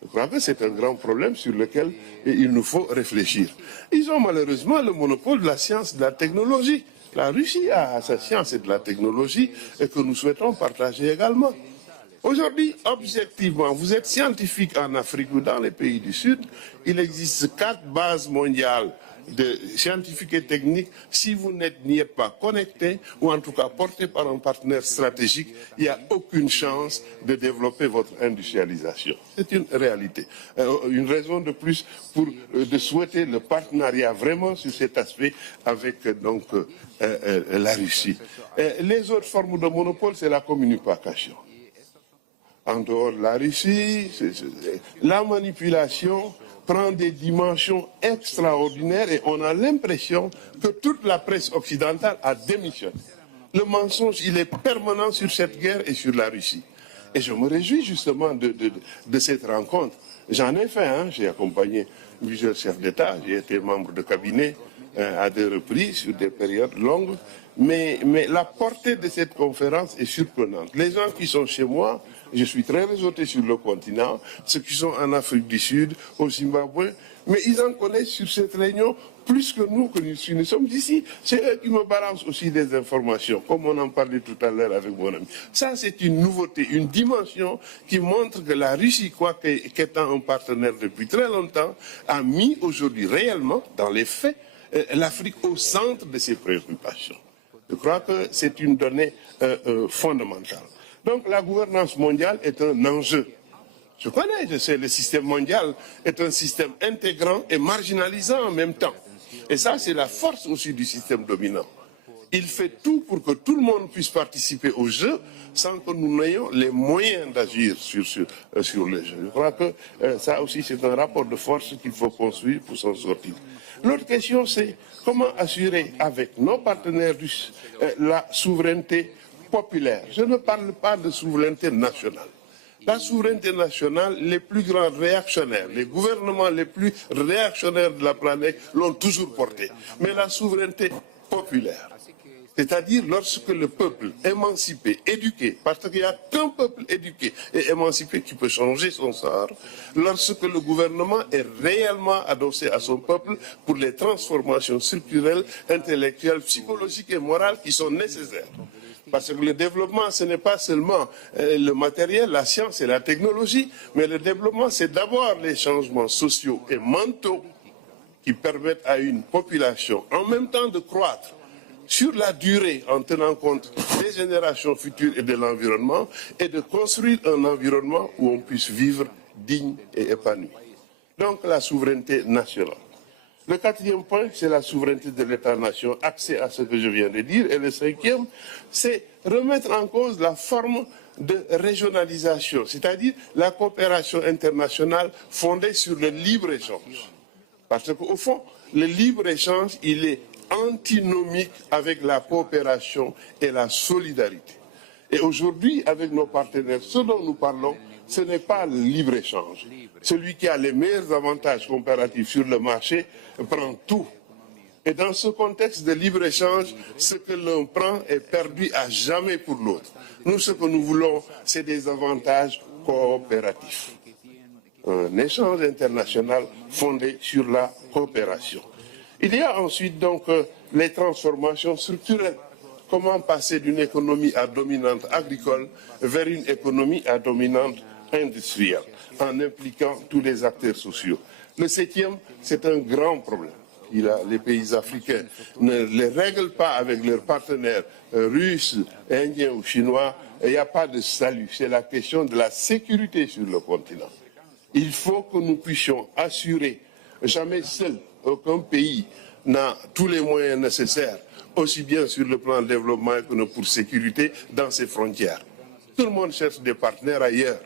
Je crois que c'est un grand problème sur lequel il nous faut réfléchir. Ils ont malheureusement le monopole de la science et de la technologie. La Russie a sa science et de la technologie et que nous souhaitons partager également. Aujourd'hui, objectivement, vous êtes scientifique en Afrique ou dans les pays du Sud, il existe 4 bases mondiales de scientifiques et techniques. Si vous n'y êtes pas connecté, ou en tout cas porté par un partenaire stratégique, il n'y a aucune chance de développer votre industrialisation. C'est une réalité. Une raison de plus de souhaiter le partenariat vraiment sur cet aspect avec donc la Russie. Les autres formes de monopole, c'est la communication. En dehors de la Russie, la manipulation prend des dimensions extraordinaires et on a l'impression que toute la presse occidentale a démissionné. Le mensonge, il est permanent sur cette guerre et sur la Russie. Et je me réjouis justement de cette rencontre. J'en ai fait, hein, j'ai accompagné plusieurs chefs d'État, j'ai été membre de cabinet à 2 reprises sur des périodes longues, mais la portée de cette conférence est surprenante. Les gens qui sont chez moi, je suis très réseauté sur le continent, ceux qui sont en Afrique du Sud, au Zimbabwe, mais ils en connaissent sur cette réunion plus que nous sommes d'ici. C'est eux qui me balancent aussi des informations, comme on en parlait tout à l'heure avec mon ami. Ça, c'est une nouveauté, une dimension qui montre que la Russie, qu'étant un partenaire depuis très longtemps, a mis aujourd'hui réellement, dans les faits, l'Afrique au centre de ses préoccupations. Je crois que c'est une donnée fondamentale. Donc la gouvernance mondiale est un enjeu. Je connais, je sais, le système mondial est un système intégrant et marginalisant en même temps. Et ça, c'est la force aussi du système dominant. Il fait tout pour que tout le monde puisse participer au jeu sans que nous n'ayons les moyens d'agir sur le jeu. Je crois que ça aussi, c'est un rapport de force qu'il faut construire pour s'en sortir. L'autre question, c'est comment assurer avec nos partenaires russes la souveraineté populaire. Je ne parle pas de souveraineté nationale. La souveraineté nationale, les plus grands réactionnaires, les gouvernements les plus réactionnaires de la planète l'ont toujours portée. Mais la souveraineté populaire, c'est-à-dire lorsque le peuple émancipé, éduqué, parce qu'il n'y a qu'un peuple éduqué et émancipé qui peut changer son sort, lorsque le gouvernement est réellement adossé à son peuple pour les transformations structurelles, intellectuelles, psychologiques et morales qui sont nécessaires. Parce que le développement, ce n'est pas seulement le matériel, la science et la technologie, mais le développement, c'est d'abord les changements sociaux et mentaux qui permettent à une population, en même temps de croître sur la durée en tenant compte des générations futures et de l'environnement, et de construire un environnement où on puisse vivre digne et épanoui. Donc la souveraineté nationale. Le 4e point, c'est la souveraineté de l'État-nation, accès à ce que je viens de dire. Et le 5e, c'est remettre en cause la forme de régionalisation, c'est-à-dire la coopération internationale fondée sur le libre-échange. Parce qu'au fond, le libre-échange, il est antinomique avec la coopération et la solidarité. Et aujourd'hui, avec nos partenaires, ce dont nous parlons, ce n'est pas le libre-échange. Celui qui a les meilleurs avantages comparatifs sur le marché prend tout. Et dans ce contexte de libre-échange, ce que l'un prend est perdu à jamais pour l'autre. Nous, ce que nous voulons, c'est des avantages coopératifs. Un échange international fondé sur la coopération. Il y a ensuite donc les transformations structurelles. Comment passer d'une économie à dominante agricole vers une économie à dominante industrielle, en impliquant tous les acteurs sociaux. Le 7e, c'est un grand problème. Les pays africains ne les règlent pas avec leurs partenaires russes, indiens ou chinois. Il n'y a pas de salut. C'est la question de la sécurité sur le continent. Il faut que nous puissions assurer, jamais seul, aucun pays n'a tous les moyens nécessaires, aussi bien sur le plan de développement que pour sécurité, dans ses frontières. Tout le monde cherche des partenaires ailleurs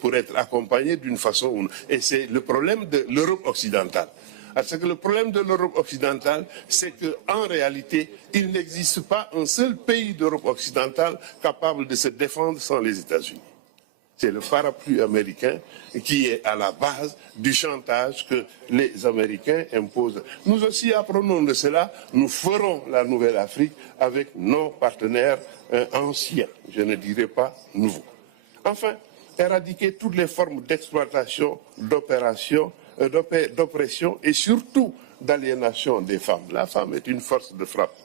pour être accompagné d'une façon ou une autre. Et c'est le problème de l'Europe occidentale. Parce que le problème de l'Europe occidentale, c'est qu'en réalité, il n'existe pas un seul pays d'Europe occidentale capable de se défendre sans les États-Unis. C'est le parapluie américain qui est à la base du chantage que les Américains imposent. Nous aussi apprenons de cela. Nous ferons la nouvelle Afrique avec nos partenaires anciens, je ne dirais pas nouveaux. Enfin, éradiquer toutes les formes d'exploitation, d'oppression et surtout d'aliénation des femmes. La femme est une force de frappe.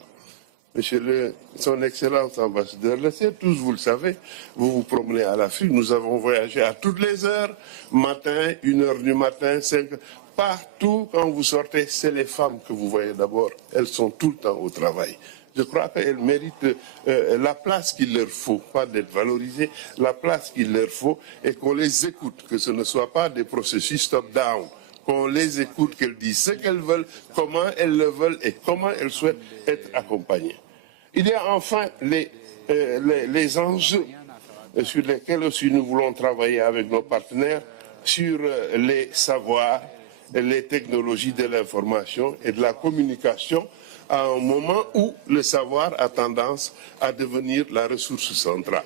Monsieur son Excellence ambassadeur le sait, tous vous le savez, vous vous promenez à l'Afrique, nous avons voyagé à toutes les heures, matin, 1h du matin, 5h, partout quand vous sortez, c'est les femmes que vous voyez d'abord, elles sont tout le temps au travail. Je crois qu'elles méritent la place qu'il leur faut, pas d'être valorisées, la place qu'il leur faut et qu'on les écoute, que ce ne soit pas des processus top-down, qu'on les écoute, qu'elles disent ce qu'elles veulent, comment elles le veulent et comment elles souhaitent être accompagnées. Il y a enfin les enjeux sur lesquels aussi nous voulons travailler avec nos partenaires, sur les savoirs les technologies de l'information et de la communication à un moment où le savoir a tendance à devenir la ressource centrale.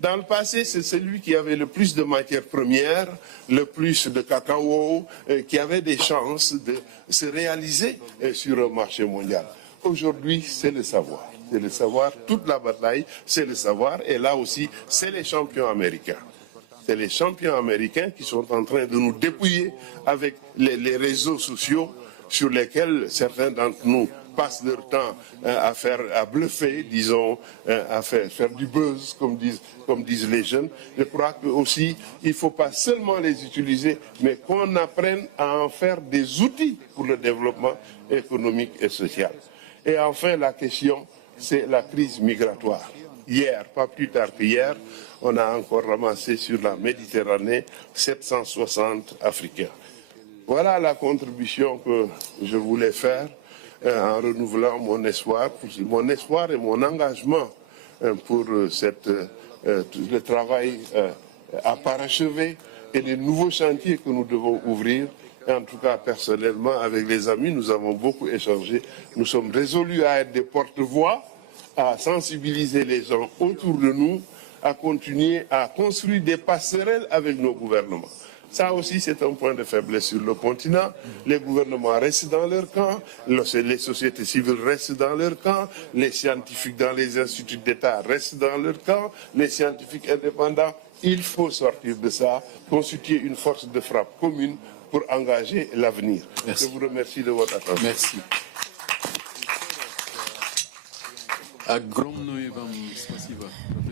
Dans le passé, c'est celui qui avait le plus de matières premières, le plus de cacao, qui avait des chances de se réaliser sur un marché mondial. Aujourd'hui, c'est le savoir. C'est le savoir, toute la bataille, c'est le savoir. Et là aussi, c'est les champions américains. C'est les champions américains qui sont en train de nous dépouiller avec les réseaux sociaux sur lesquels certains d'entre nous passent leur temps à bluffer, disons, à faire du buzz, comme disent les jeunes. Je crois que aussi, il ne faut pas seulement les utiliser, mais qu'on apprenne à en faire des outils pour le développement économique et social. Et enfin, la question, c'est la crise migratoire. Hier, pas plus tard qu'hier, on a encore ramassé sur la Méditerranée 760 Africains. Voilà la contribution que je voulais faire en renouvelant mon espoir et mon engagement pour le travail à parachever et les nouveaux chantiers que nous devons ouvrir. Et en tout cas, personnellement, avec les amis, nous avons beaucoup échangé. Nous sommes résolus à être des porte-voix, à sensibiliser les gens autour de nous, à continuer à construire des passerelles avec nos gouvernements. Ça aussi, c'est un point de faiblesse sur le continent. Les gouvernements restent dans leur camp, les sociétés civiles restent dans leur camp, les scientifiques dans les instituts d'État restent dans leur camp, les scientifiques indépendants. Il faut sortir de ça, constituer une force de frappe commune pour engager l'avenir. Je vous remercie de votre attention. Merci.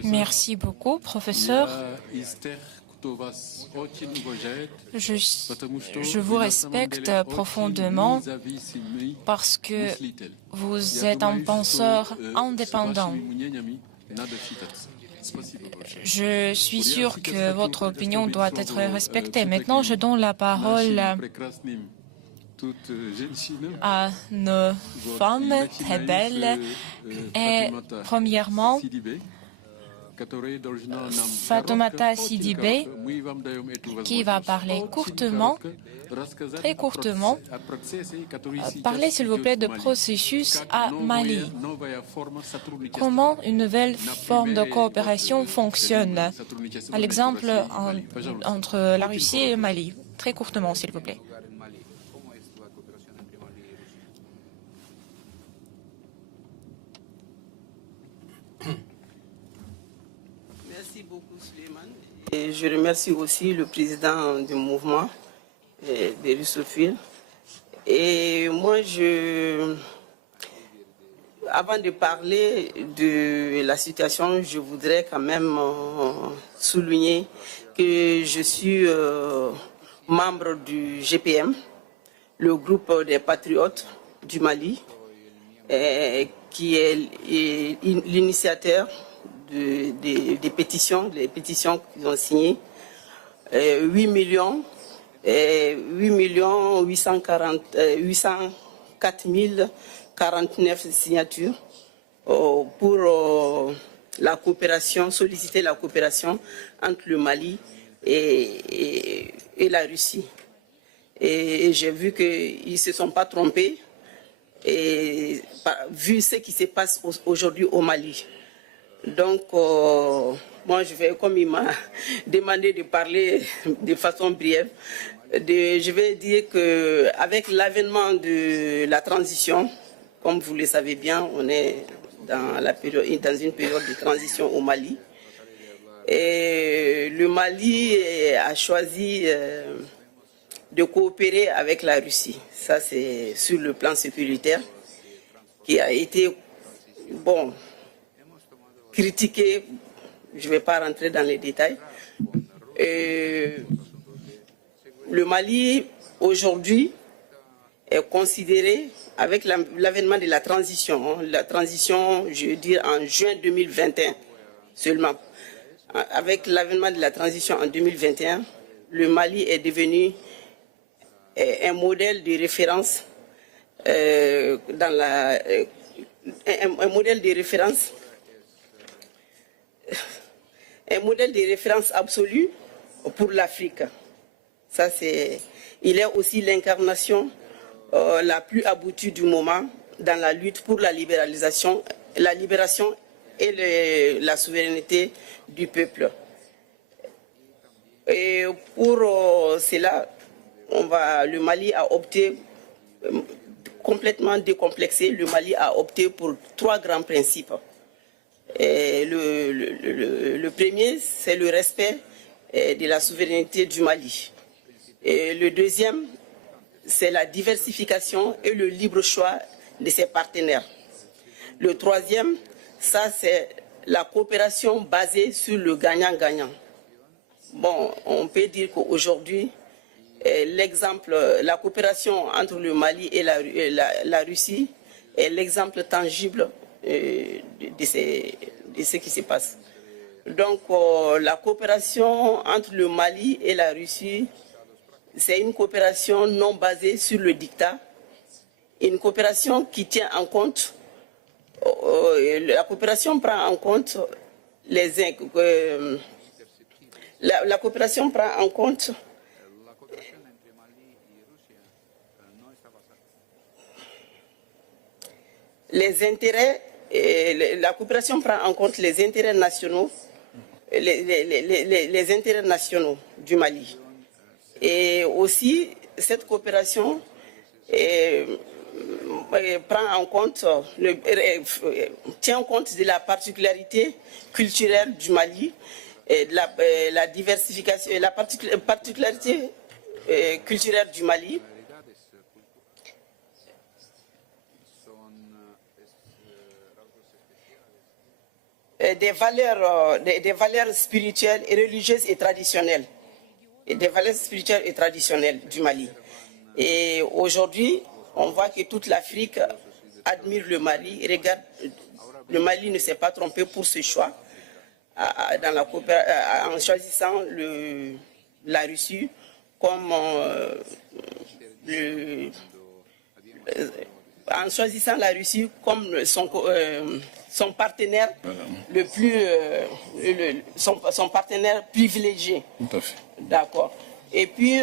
Merci beaucoup, professeur. Je vous respecte profondément parce que vous êtes un penseur indépendant. Je suis sûr que votre opinion doit être respectée. Maintenant, je donne la parole à nos femmes très belles. Et premièrement, Fatoumata Sidibé, qui va parler courtement, très courtement. Parlez s'il vous plaît de processus à Mali. Comment une nouvelle forme de coopération fonctionne, par exemple entre la Russie et le Mali. Très courtement s'il vous plaît. Merci beaucoup, Suleiman. Et je remercie aussi le président du mouvement des russophiles. Et moi, avant de parler de la situation, je voudrais quand même souligner que je suis membre du GPM, le groupe des patriotes du Mali, qui est l'initiateur des pétitions, les pétitions qu'ils ont signées, 804 049 signatures pour la coopération, solliciter la coopération entre le Mali et la Russie. Et j'ai vu qu'ils ne se sont pas trompés, et vu ce qui se passe aujourd'hui au Mali. Donc, moi, comme il m'a demandé de parler de façon brève, je vais dire qu'avec l'avènement de la transition, comme vous le savez bien, on est dans une période de transition au Mali. Et le Mali a choisi de coopérer avec la Russie. Ça, c'est sur le plan sécuritaire, qui a été, bon, critiqué. Je ne vais pas rentrer dans les détails. Le Mali, aujourd'hui, est considéré, avec l'avènement de la transition, je veux dire en juin 2021 seulement, avec l'avènement de la transition en 2021, le Mali est devenu un modèle de référence un modèle de référence absolu pour l'Afrique. Ça, c'est Il est aussi l'incarnation la plus aboutie du moment dans la lutte pour la libération et la souveraineté du peuple. Et pour cela, le Mali a opté, complètement décomplexé, le Mali a opté pour 3 grands principes. Et le premier, c'est le respect de la souveraineté du Mali. Et le deuxième, c'est la diversification et le libre choix de ses partenaires. Le troisième, ça c'est la coopération basée sur le gagnant-gagnant. Bon, on peut dire qu'aujourd'hui, l'exemple, la coopération entre le Mali et la Russie est l'exemple tangible de ce qui se passe. Donc, la coopération entre le Mali et la Russie, c'est une coopération non basée sur le dictat, une coopération qui tient en compte, la coopération prend en compte la coopération prend en compte les intérêts, la coopération prend en compte les intérêts nationaux, les intérêts nationaux du Mali. Et aussi, cette coopération prend en compte, tient compte de la particularité culturelle du Mali, et de la diversification, la particularité culturelle du Mali. Des valeurs spirituelles et religieuses et traditionnelles. Et des valeurs spirituelles et traditionnelles du Mali. Et aujourd'hui, on voit que toute l'Afrique admire le Mali, regarde, le Mali ne s'est pas trompé pour ce choix en choisissant la Russie comme en choisissant la Russie comme son partenaire le plus son partenaire privilégié. Tout à fait. D'accord. Et puis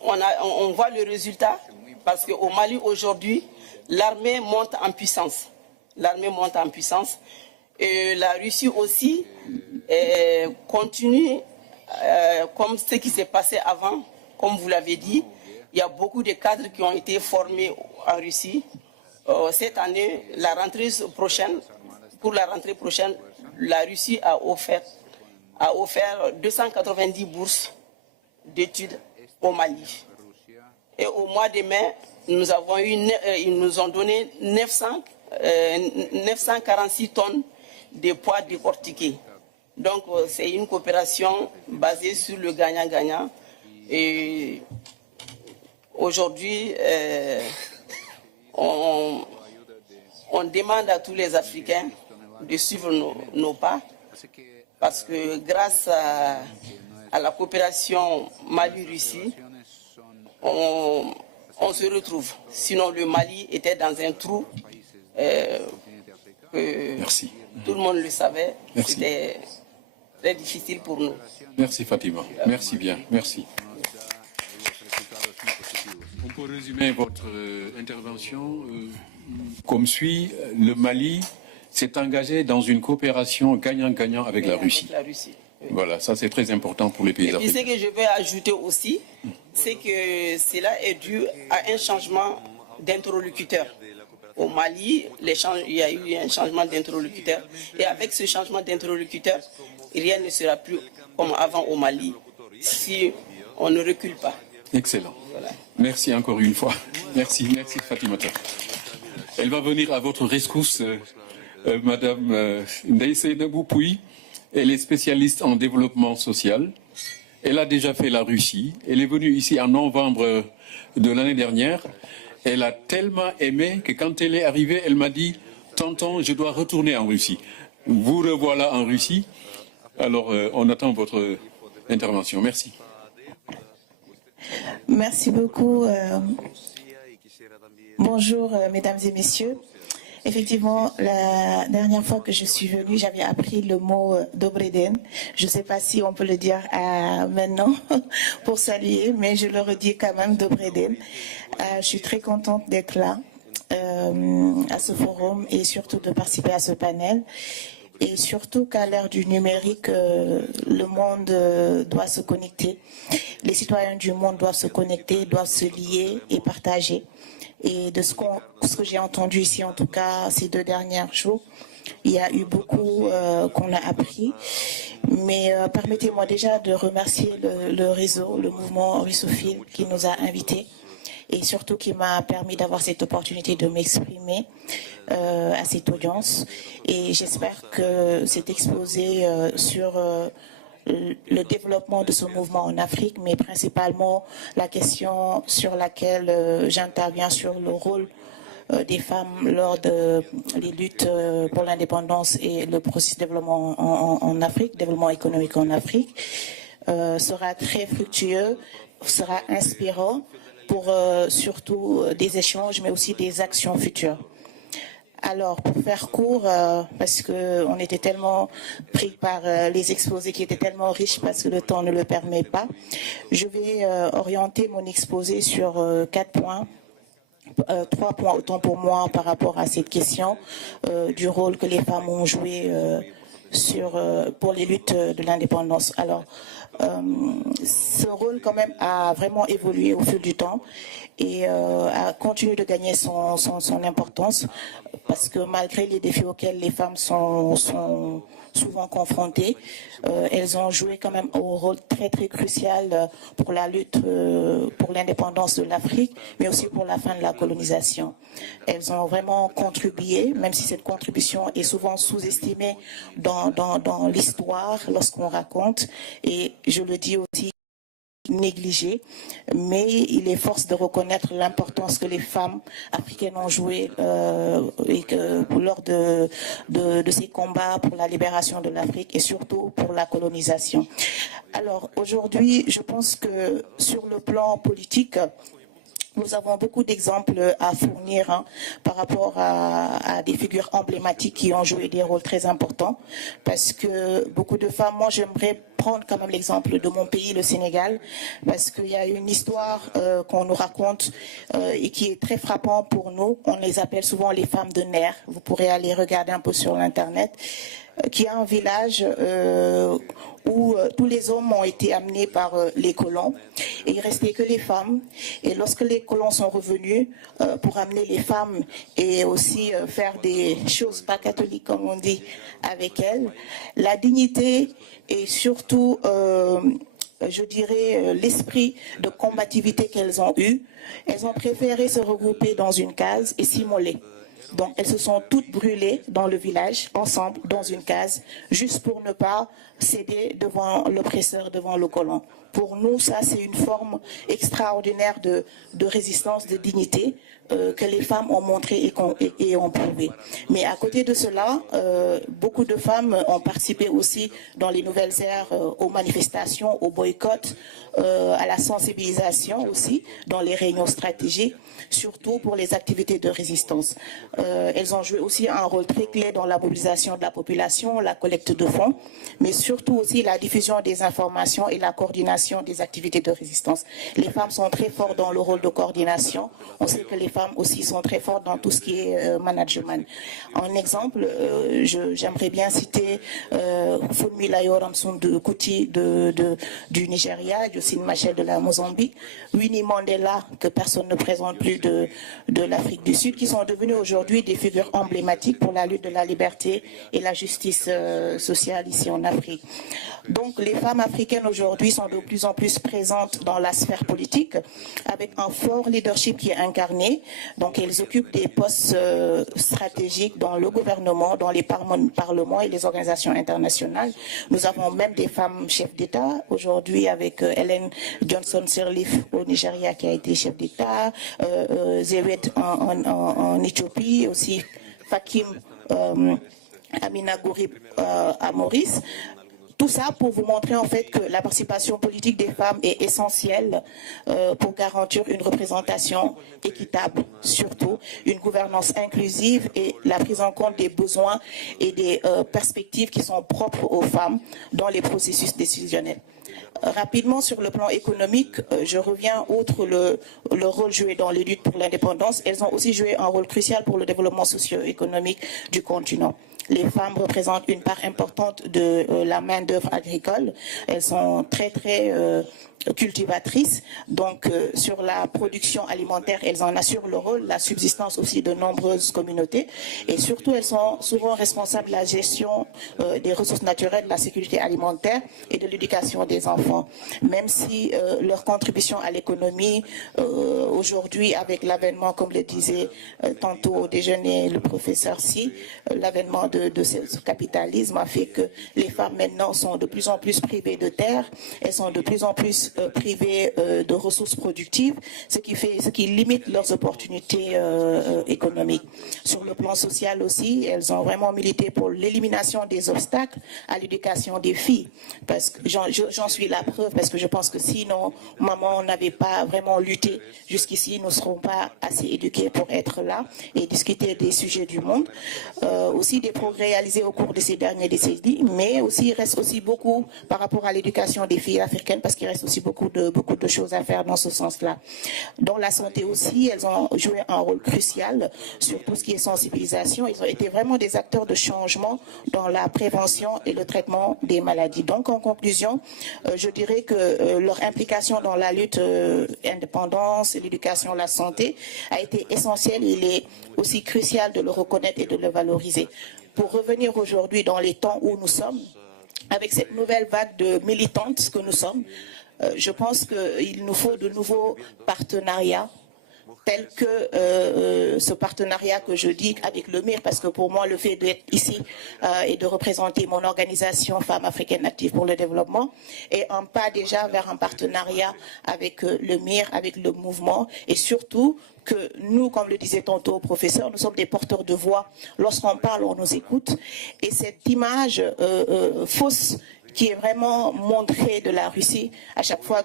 on voit le résultat parce qu'au Mali aujourd'hui, l'armée monte en puissance. L'armée monte en puissance. Et la Russie aussi continue comme ce qui s'est passé avant, comme vous l'avez dit. Il y a beaucoup de cadres qui ont été formés en Russie. Cette année, pour la rentrée prochaine, la Russie a offert 290 bourses d'études au Mali. Et au mois de mai, ils nous ont donné 946 tonnes de poids décortiqués. Donc, c'est une coopération basée sur le gagnant-gagnant. Et aujourd'hui, on demande à tous les Africains de suivre nos pas parce que grâce à la coopération Mali-Russie, on se retrouve. Sinon, le Mali était dans un trou. Merci. Tout le monde le savait. C'était très difficile pour nous. Merci Fatima. Merci bien. Merci. On peut résumer votre intervention comme suit. Le Mali s'est engagé dans une coopération gagnant-gagnant avec la Russie. Oui. Voilà, ça c'est très important pour les pays Et puis africains. ce que je vais ajouter aussi, c'est que cela est dû à un changement d'interlocuteur. Au Mali, il y a eu un changement d'interlocuteur. Et avec ce changement d'interlocuteur, rien ne sera plus comme avant au Mali si on ne recule pas. Excellent. Voilà. Merci encore une fois. Merci Fatimata. Elle va venir à votre rescousse, Madame Ndeye Seynabou Pouy. Elle est spécialiste en développement social. Elle a déjà fait la Russie. Elle est venue ici en novembre de l'année dernière. Elle a tellement aimé que quand elle est arrivée, elle m'a dit « Tonton, je dois retourner en Russie ». Vous revoilà en Russie. Alors, on attend votre intervention. Merci. Merci beaucoup. Bonjour, mesdames et messieurs. Effectivement, la dernière fois que je suis venue, j'avais appris le mot Dobreden. Je ne sais pas si on peut le dire maintenant pour saluer, mais je le redis quand même, Dobreden. Je suis très contente d'être là à ce forum et surtout de participer à ce panel. Et surtout qu'à l'ère du numérique, le monde doit se connecter. Les citoyens du monde doivent se connecter, doivent se lier et partager. Et de ce que j'ai entendu ici, en tout cas ces 2 derniers jours, il y a eu beaucoup qu'on a appris. Mais permettez-moi déjà de remercier le réseau, le mouvement russophile qui nous a invités et surtout qui m'a permis d'avoir cette opportunité de m'exprimer à cette audience. Et j'espère que cet exposé sur le développement de ce mouvement en Afrique, mais principalement la question sur laquelle j'interviens sur le rôle des femmes lors des luttes pour l'indépendance et le processus de développement en Afrique, développement économique en Afrique, sera très fructueux, sera inspirant pour surtout des échanges, mais aussi des actions futures. Alors, pour faire court, parce qu'on était tellement pris par les exposés qui étaient tellement riches parce que le temps ne le permet pas, je vais orienter mon exposé sur 4 points. 3 points autant pour moi par rapport à cette question du rôle que les femmes ont joué pour les luttes de l'indépendance. Alors, ce rôle quand même a vraiment évolué au fil du temps et a continué de gagner son importance parce que malgré les défis auxquels les femmes sont souvent confrontées, elles ont joué quand même un rôle très très crucial pour la lutte pour l'indépendance de l'Afrique, mais aussi pour la fin de la colonisation. Elles ont vraiment contribué, même si cette contribution est souvent sous-estimée dans l'histoire lorsqu'on raconte, et je le dis aussi, négligé, mais il est force de reconnaître l'importance que les femmes africaines ont joué lors de ces combats pour la libération de l'Afrique et surtout pour la colonisation. Alors aujourd'hui, je pense que sur le plan politique, nous avons beaucoup d'exemples à fournir par rapport à des figures emblématiques qui ont joué des rôles très importants parce que beaucoup de femmes, moi j'aimerais prendre quand même l'exemple de mon pays, le Sénégal, parce qu'il y a une histoire qu'on nous raconte et qui est très frappante pour nous. On les appelle souvent les femmes de Ner. Vous pourrez aller regarder un peu sur l'internet, qui est un village où tous les hommes ont été amenés par les colons et il restait que les femmes. Et lorsque les colons sont revenus pour amener les femmes et aussi faire des choses pas catholiques comme on dit avec elles, la dignité et surtout je dirais l'esprit de combativité qu'elles ont eu, elles ont préféré se regrouper dans une case et s'immoler. Donc, elles se sont toutes brûlées dans le village, ensemble, dans une case, juste pour ne pas céder devant l'oppresseur, devant le colon. Pour nous, ça, c'est une forme extraordinaire de résistance, de dignité que les femmes ont montré et ont prouvé. Mais à côté de cela, beaucoup de femmes ont participé aussi dans les nouvelles ères aux manifestations, au boycott, à la sensibilisation aussi, dans les réunions stratégiques, surtout pour les activités de résistance. Elles ont joué aussi un rôle très clé dans la mobilisation de la population, la collecte de fonds, mais surtout aussi la diffusion des informations et la coordination des activités de résistance. Les femmes sont très fortes dans le rôle de coordination. On sait que les femmes aussi sont très fortes dans tout ce qui est management. En exemple, j'aimerais bien citer Funmilayo Ramsundu Kuti du Nigeria, Jocelyne Machel de la Mozambique, Winnie Mandela, que personne ne présente plus de l'Afrique du Sud, qui sont devenus aujourd'hui des figures emblématiques pour la lutte de la liberté et la justice sociale ici en Afrique. Donc les femmes africaines aujourd'hui sont de plus en plus présentes dans la sphère politique avec un fort leadership qui est incarné. Donc elles occupent des postes stratégiques dans le gouvernement, dans les parlements et les organisations internationales. Nous avons même des femmes chefs d'État aujourd'hui avec Ellen Johnson Sirleaf au Nigeria qui a été chef d'État, Zewet en Éthiopie, aussi Fakim Amina Gourib à Maurice. Tout ça pour vous montrer en fait que la participation politique des femmes est essentielle pour garantir une représentation équitable, surtout une gouvernance inclusive et la prise en compte des besoins et des perspectives qui sont propres aux femmes dans les processus décisionnels. Rapidement, sur le plan économique, je reviens, outre le rôle joué dans les luttes pour l'indépendance, elles ont aussi joué un rôle crucial pour le développement socio-économique du continent. Les femmes représentent une part importante de la main-d'œuvre agricole. Elles sont très cultivatrices. Donc, sur la production alimentaire, elles en assurent le rôle, la subsistance aussi de nombreuses communautés. Et surtout, elles sont souvent responsables de la gestion des ressources naturelles, de la sécurité alimentaire et de l'éducation des enfants. Même si leur contribution à l'économie, aujourd'hui, avec l'avènement, comme le disait tantôt au déjeuner le professeur Si, l'avènement de ce capitalisme a fait que les femmes maintenant sont de plus en plus privées de terre, elles sont de plus en plus privées de ressources productives, ce qui limite leurs opportunités économiques. Sur le plan social aussi, elles ont vraiment milité pour l'élimination des obstacles à l'éducation des filles, parce que j'en suis la preuve, parce que je pense que si nos mamans n'avaient pas vraiment lutté jusqu'ici, nous ne serons pas assez éduqués pour être là et discuter des sujets du monde. Aussi des progrès réalisés au cours de ces dernières décennies, mais aussi il reste aussi beaucoup par rapport à l'éducation des filles africaines, parce qu'il reste aussi beaucoup de choses à faire dans ce sens-là. Dans la santé aussi, elles ont joué un rôle crucial sur tout ce qui est sensibilisation. Ils ont été vraiment des acteurs de changement dans la prévention et le traitement des maladies. Donc, en conclusion, je dirais que leur implication dans la lutte indépendance, l'éducation, la santé a été essentielle. Il est aussi crucial de le reconnaître et de le valoriser. Pour revenir aujourd'hui dans les temps où nous sommes, avec cette nouvelle vague de militantes que nous sommes, je pense qu'il nous faut de nouveaux partenariats, tels que ce partenariat que je dis avec le MIR, parce que pour moi, le fait d'être ici et de représenter mon organisation Femmes africaines actives pour le développement est un pas déjà vers un partenariat avec le MIR, avec le mouvement, et surtout que nous, comme le disait tantôt au professeur, nous sommes des porteurs de voix. Lorsqu'on parle, on nous écoute. Et cette image fausse qui est vraiment montrée de la Russie. À chaque fois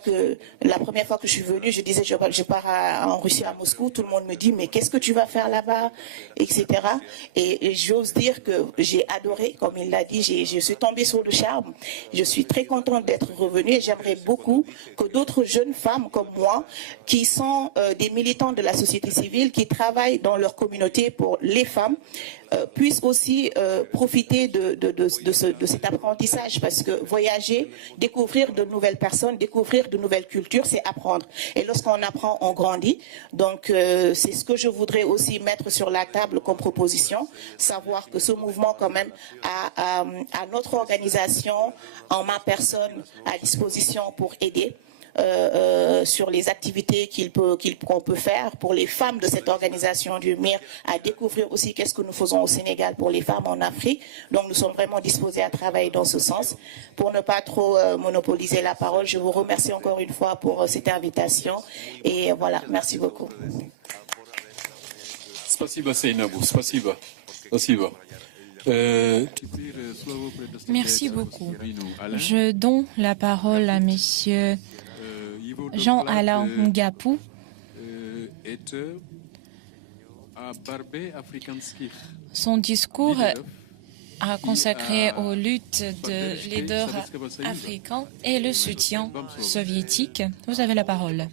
la première fois que je suis venue, je disais je pars en Russie, à Moscou, tout le monde me dit mais qu'est-ce que tu vas faire là-bas, etc. Et j'ose dire que j'ai adoré, comme il l'a dit, je suis tombée sur le charme. Je suis très contente d'être revenue et j'aimerais beaucoup que d'autres jeunes femmes comme moi, qui sont des militantes de la société civile, qui travaillent dans leur communauté pour les femmes, puissent aussi profiter de cet apprentissage, parce que voyager, découvrir de nouvelles personnes, découvrir de nouvelles cultures, c'est apprendre. Et lorsqu'on apprend, on grandit. Donc c'est ce que je voudrais aussi mettre sur la table comme proposition, savoir que ce mouvement quand même a notre organisation, en ma personne, à disposition pour aider. Sur les activités qu'on peut faire pour les femmes de cette organisation du MIR, à découvrir aussi qu'est-ce que nous faisons au Sénégal pour les femmes en Afrique. Donc nous sommes vraiment disposés à travailler dans ce sens. Pour ne pas trop monopoliser la parole, je vous remercie encore une fois pour cette invitation. Et voilà, merci beaucoup. Спасибо, Сейнабу. Спасибо. Спасибо. Merci beaucoup. Je donne la parole à Monsieur Jean-Alain Ngapou. Son discours a consacré aux luttes de leaders africains et le soutien soviétique. Vous avez la parole.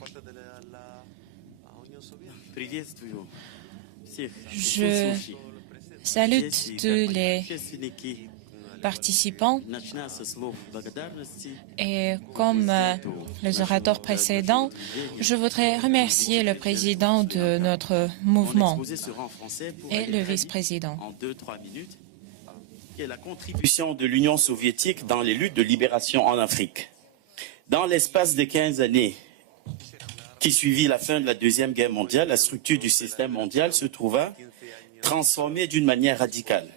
Je salue tous les participants et comme les orateurs précédents, je voudrais remercier le président de notre mouvement et le vice-président. La contribution de l'Union soviétique dans les luttes de libération en Afrique. Dans l'espace de 15 années qui suivit la fin de la Deuxième Guerre mondiale, la structure du système mondial se trouva transformée d'une manière radicale.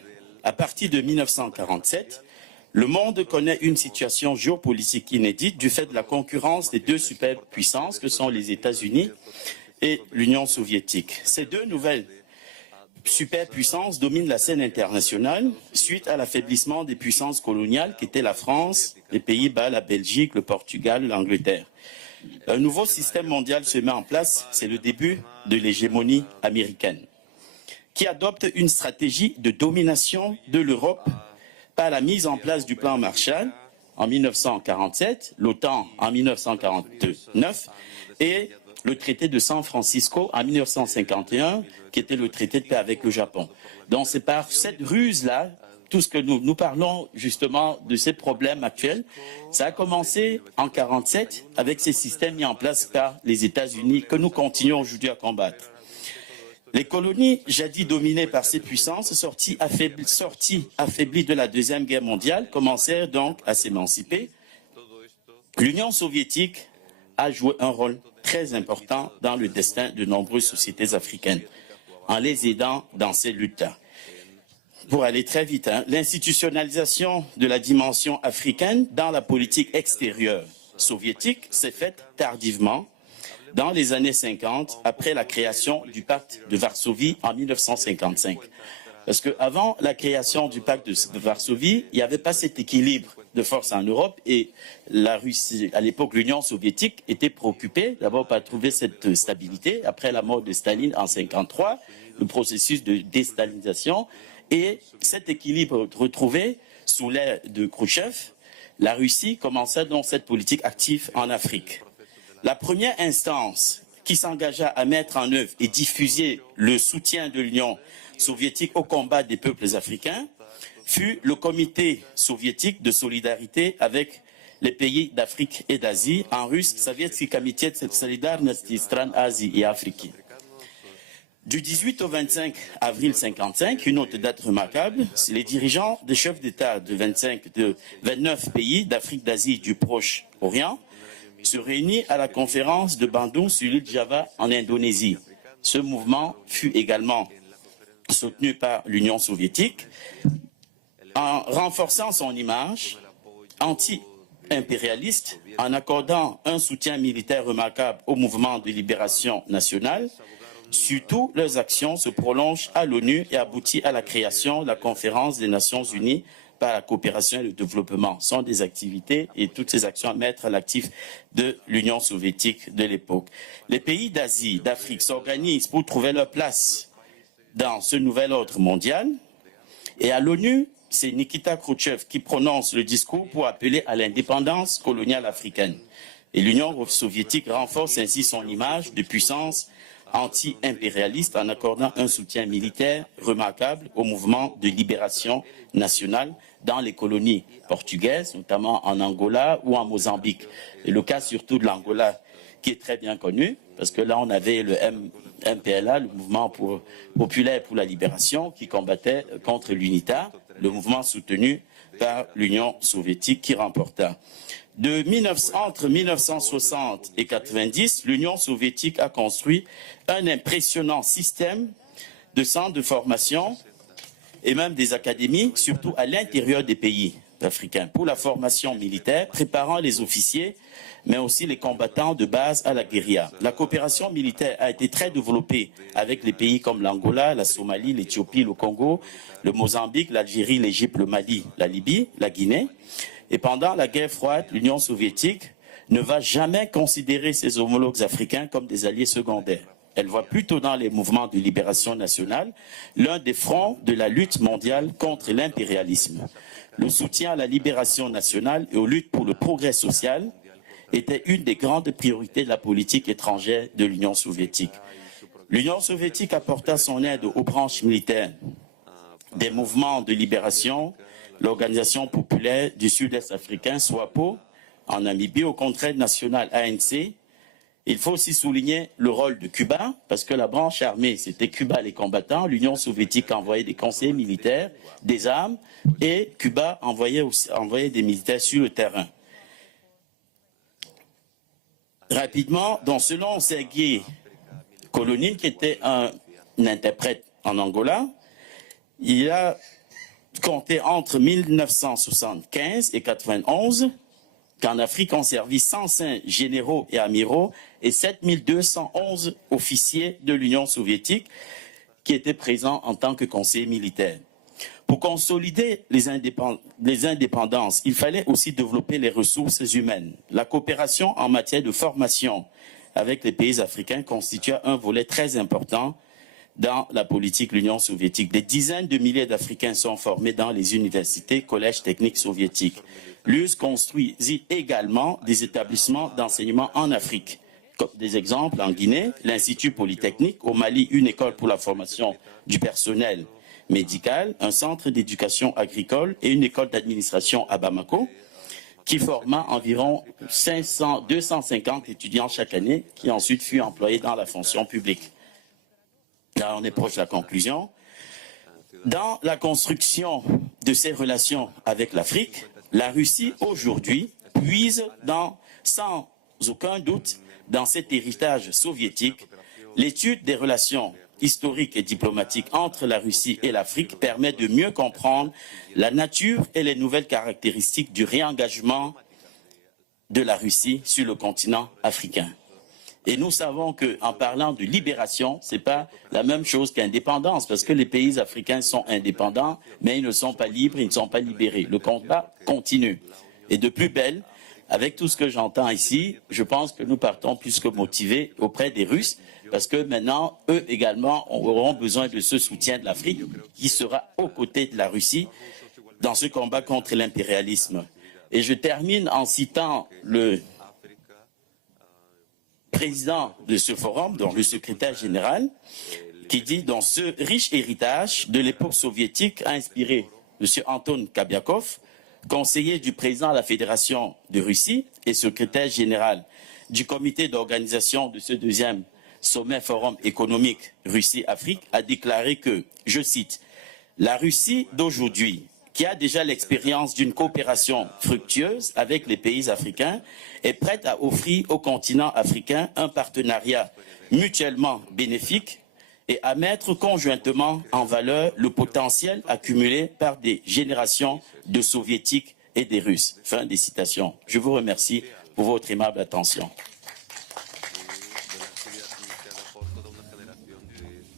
À partir de 1947, le monde connaît une situation géopolitique inédite du fait de la concurrence des deux superpuissances que sont les États-Unis et l'Union soviétique. Ces deux nouvelles superpuissance domine la scène internationale suite à l'affaiblissement des puissances coloniales qui étaient la France, les Pays-Bas, la Belgique, le Portugal, l'Angleterre. Un nouveau système mondial se met en place, c'est le début de l'hégémonie américaine, qui adopte une stratégie de domination de l'Europe par la mise en place du plan Marshall en 1947, l'OTAN en 1949 et le traité de San Francisco en 1951, qui était le traité de paix avec le Japon. Donc c'est par cette ruse-là, tout ce que nous parlons justement de ces problèmes actuels, ça a commencé en 1947 avec ces systèmes mis en place par les États-Unis que nous continuons aujourd'hui à combattre. Les colonies, jadis dominées par ces puissances, sorties affaiblies de la Deuxième Guerre mondiale, commencèrent donc à s'émanciper. L'Union soviétique a joué un rôle très important dans le destin de nombreuses sociétés africaines, en les aidant dans ces luttes-là. Pour aller très vite, l'institutionnalisation de la dimension africaine dans la politique extérieure soviétique s'est faite tardivement, dans les années 50, après la création du pacte de Varsovie en 1955. Parce qu'avant la création du pacte de Varsovie, il n'y avait pas cet équilibre de force en Europe et la Russie, à l'époque l'Union soviétique, était préoccupée d'abord par trouver cette stabilité. Après la mort de Staline en 1953, le processus de déstalinisation et cet équilibre retrouvé sous l'ère de Khrouchtchev, la Russie commença donc cette politique active en Afrique. La première instance qui s'engagea à mettre en œuvre et diffuser le soutien de l'Union soviétique au combat des peuples africains fut le comité soviétique de solidarité avec les pays d'Afrique et d'Asie, en russe, Sovietski Komitet Solidarnosti Stran Asie et Afrique. Du 18 au 25 avril 1955, une autre date remarquable, les dirigeants des chefs d'État de 29 pays d'Afrique, d'Asie et du Proche-Orient se réunit à la conférence de Bandung sur l'île Java en Indonésie. Ce mouvement fut également soutenu par l'Union soviétique en renforçant son image anti-impérialiste, en accordant un soutien militaire remarquable au mouvement de libération nationale. Surtout, leurs actions se prolongent à l'ONU et aboutissent à la création de la conférence des Nations Unies par la coopération et le développement. Ce sont des activités et toutes ces actions à mettre à l'actif de l'Union soviétique de l'époque. Les pays d'Asie, d'Afrique s'organisent pour trouver leur place dans ce nouvel ordre mondial. Et à l'ONU, c'est Nikita Khrouchtchev qui prononce le discours pour appeler à l'indépendance coloniale africaine. Et l'Union soviétique renforce ainsi son image de puissance anti-impérialiste en accordant un soutien militaire remarquable au mouvement de libération nationale dans les colonies portugaises, notamment en Angola ou en Mozambique. Et le cas surtout de l'Angola, qui est très bien connu, parce que là on avait le MPLA, le mouvement populaire pour la libération, qui combattait contre l'UNITA, le mouvement soutenu par l'Union soviétique qui remporta. Entre 1960 et 1990, l'Union soviétique a construit un impressionnant système de centres de formation et même des académies, surtout à l'intérieur des pays africains, pour la formation militaire, préparant les officiers, mais aussi les combattants de base à la guérilla. La coopération militaire a été très développée avec les pays comme l'Angola, la Somalie, l'Éthiopie, le Congo, le Mozambique, l'Algérie, l'Égypte, le Mali, la Libye, la Guinée. Et pendant la guerre froide, l'Union soviétique ne va jamais considérer ses homologues africains comme des alliés secondaires. Elle voit plutôt dans les mouvements de libération nationale l'un des fronts de la lutte mondiale contre l'impérialisme. Le soutien à la libération nationale et aux luttes pour le progrès social était une des grandes priorités de la politique étrangère de l'Union soviétique. L'Union soviétique apporta son aide aux branches militaires des mouvements de libération, l'Organisation populaire du Sud-Est africain, SWAPO, en Namibie, au Congrès national ANC. Il faut aussi souligner le rôle de Cuba, parce que la branche armée, c'était Cuba les combattants, l'Union soviétique envoyait des conseillers militaires, des armes, et Cuba envoyait des militaires sur le terrain. Rapidement, donc selon Sergei Kolonin, qui était un interprète en Angola, il a compté entre 1975 et 1991 qu'en Afrique ont servi 105 généraux et amiraux et 7211 officiers de l'Union soviétique qui était présent en tant que conseiller militaire. Pour consolider les indépendances, il fallait aussi développer les ressources humaines. La coopération en matière de formation avec les pays africains constituait un volet très important dans la politique de l'Union soviétique. Des dizaines de milliers d'Africains sont formés dans les universités, collèges techniques soviétiques. L'URSS construisit également des établissements d'enseignement en Afrique. Comme des exemples, en Guinée, l'Institut Polytechnique, au Mali, une école pour la formation du personnel médical, un centre d'éducation agricole et une école d'administration à Bamako, qui forma environ 250 étudiants chaque année, qui ensuite furent employés dans la fonction publique. Là, on est proche de la conclusion. Dans la construction de ses relations avec l'Afrique, la Russie, aujourd'hui, puise sans aucun doute dans cet héritage soviétique. L'étude des relations historiques et diplomatiques entre la Russie et l'Afrique permet de mieux comprendre la nature et les nouvelles caractéristiques du réengagement de la Russie sur le continent africain. Et nous savons qu'en parlant de libération, ce n'est pas la même chose qu'indépendance, parce que les pays africains sont indépendants, mais ils ne sont pas libres, ils ne sont pas libérés. Le combat continue. Et de plus belle, avec tout ce que j'entends ici, je pense que nous partons plus que motivés auprès des Russes, parce que maintenant, eux également auront besoin de ce soutien de l'Afrique, qui sera aux côtés de la Russie dans ce combat contre l'impérialisme. Et je termine en citant le président de ce forum, donc le secrétaire général, qui dit « Dans ce riche héritage de l'époque soviétique a inspiré M. Anton Kabiakov, conseiller du président de la Fédération de Russie et secrétaire général du comité d'organisation de ce deuxième sommet forum économique Russie-Afrique, a déclaré que, je cite, « La Russie d'aujourd'hui, qui a déjà l'expérience d'une coopération fructueuse avec les pays africains, est prête à offrir au continent africain un partenariat mutuellement bénéfique et à mettre conjointement en valeur le potentiel accumulé par des générations de soviétiques et des Russes. » Fin des citations. Je vous remercie pour votre aimable attention.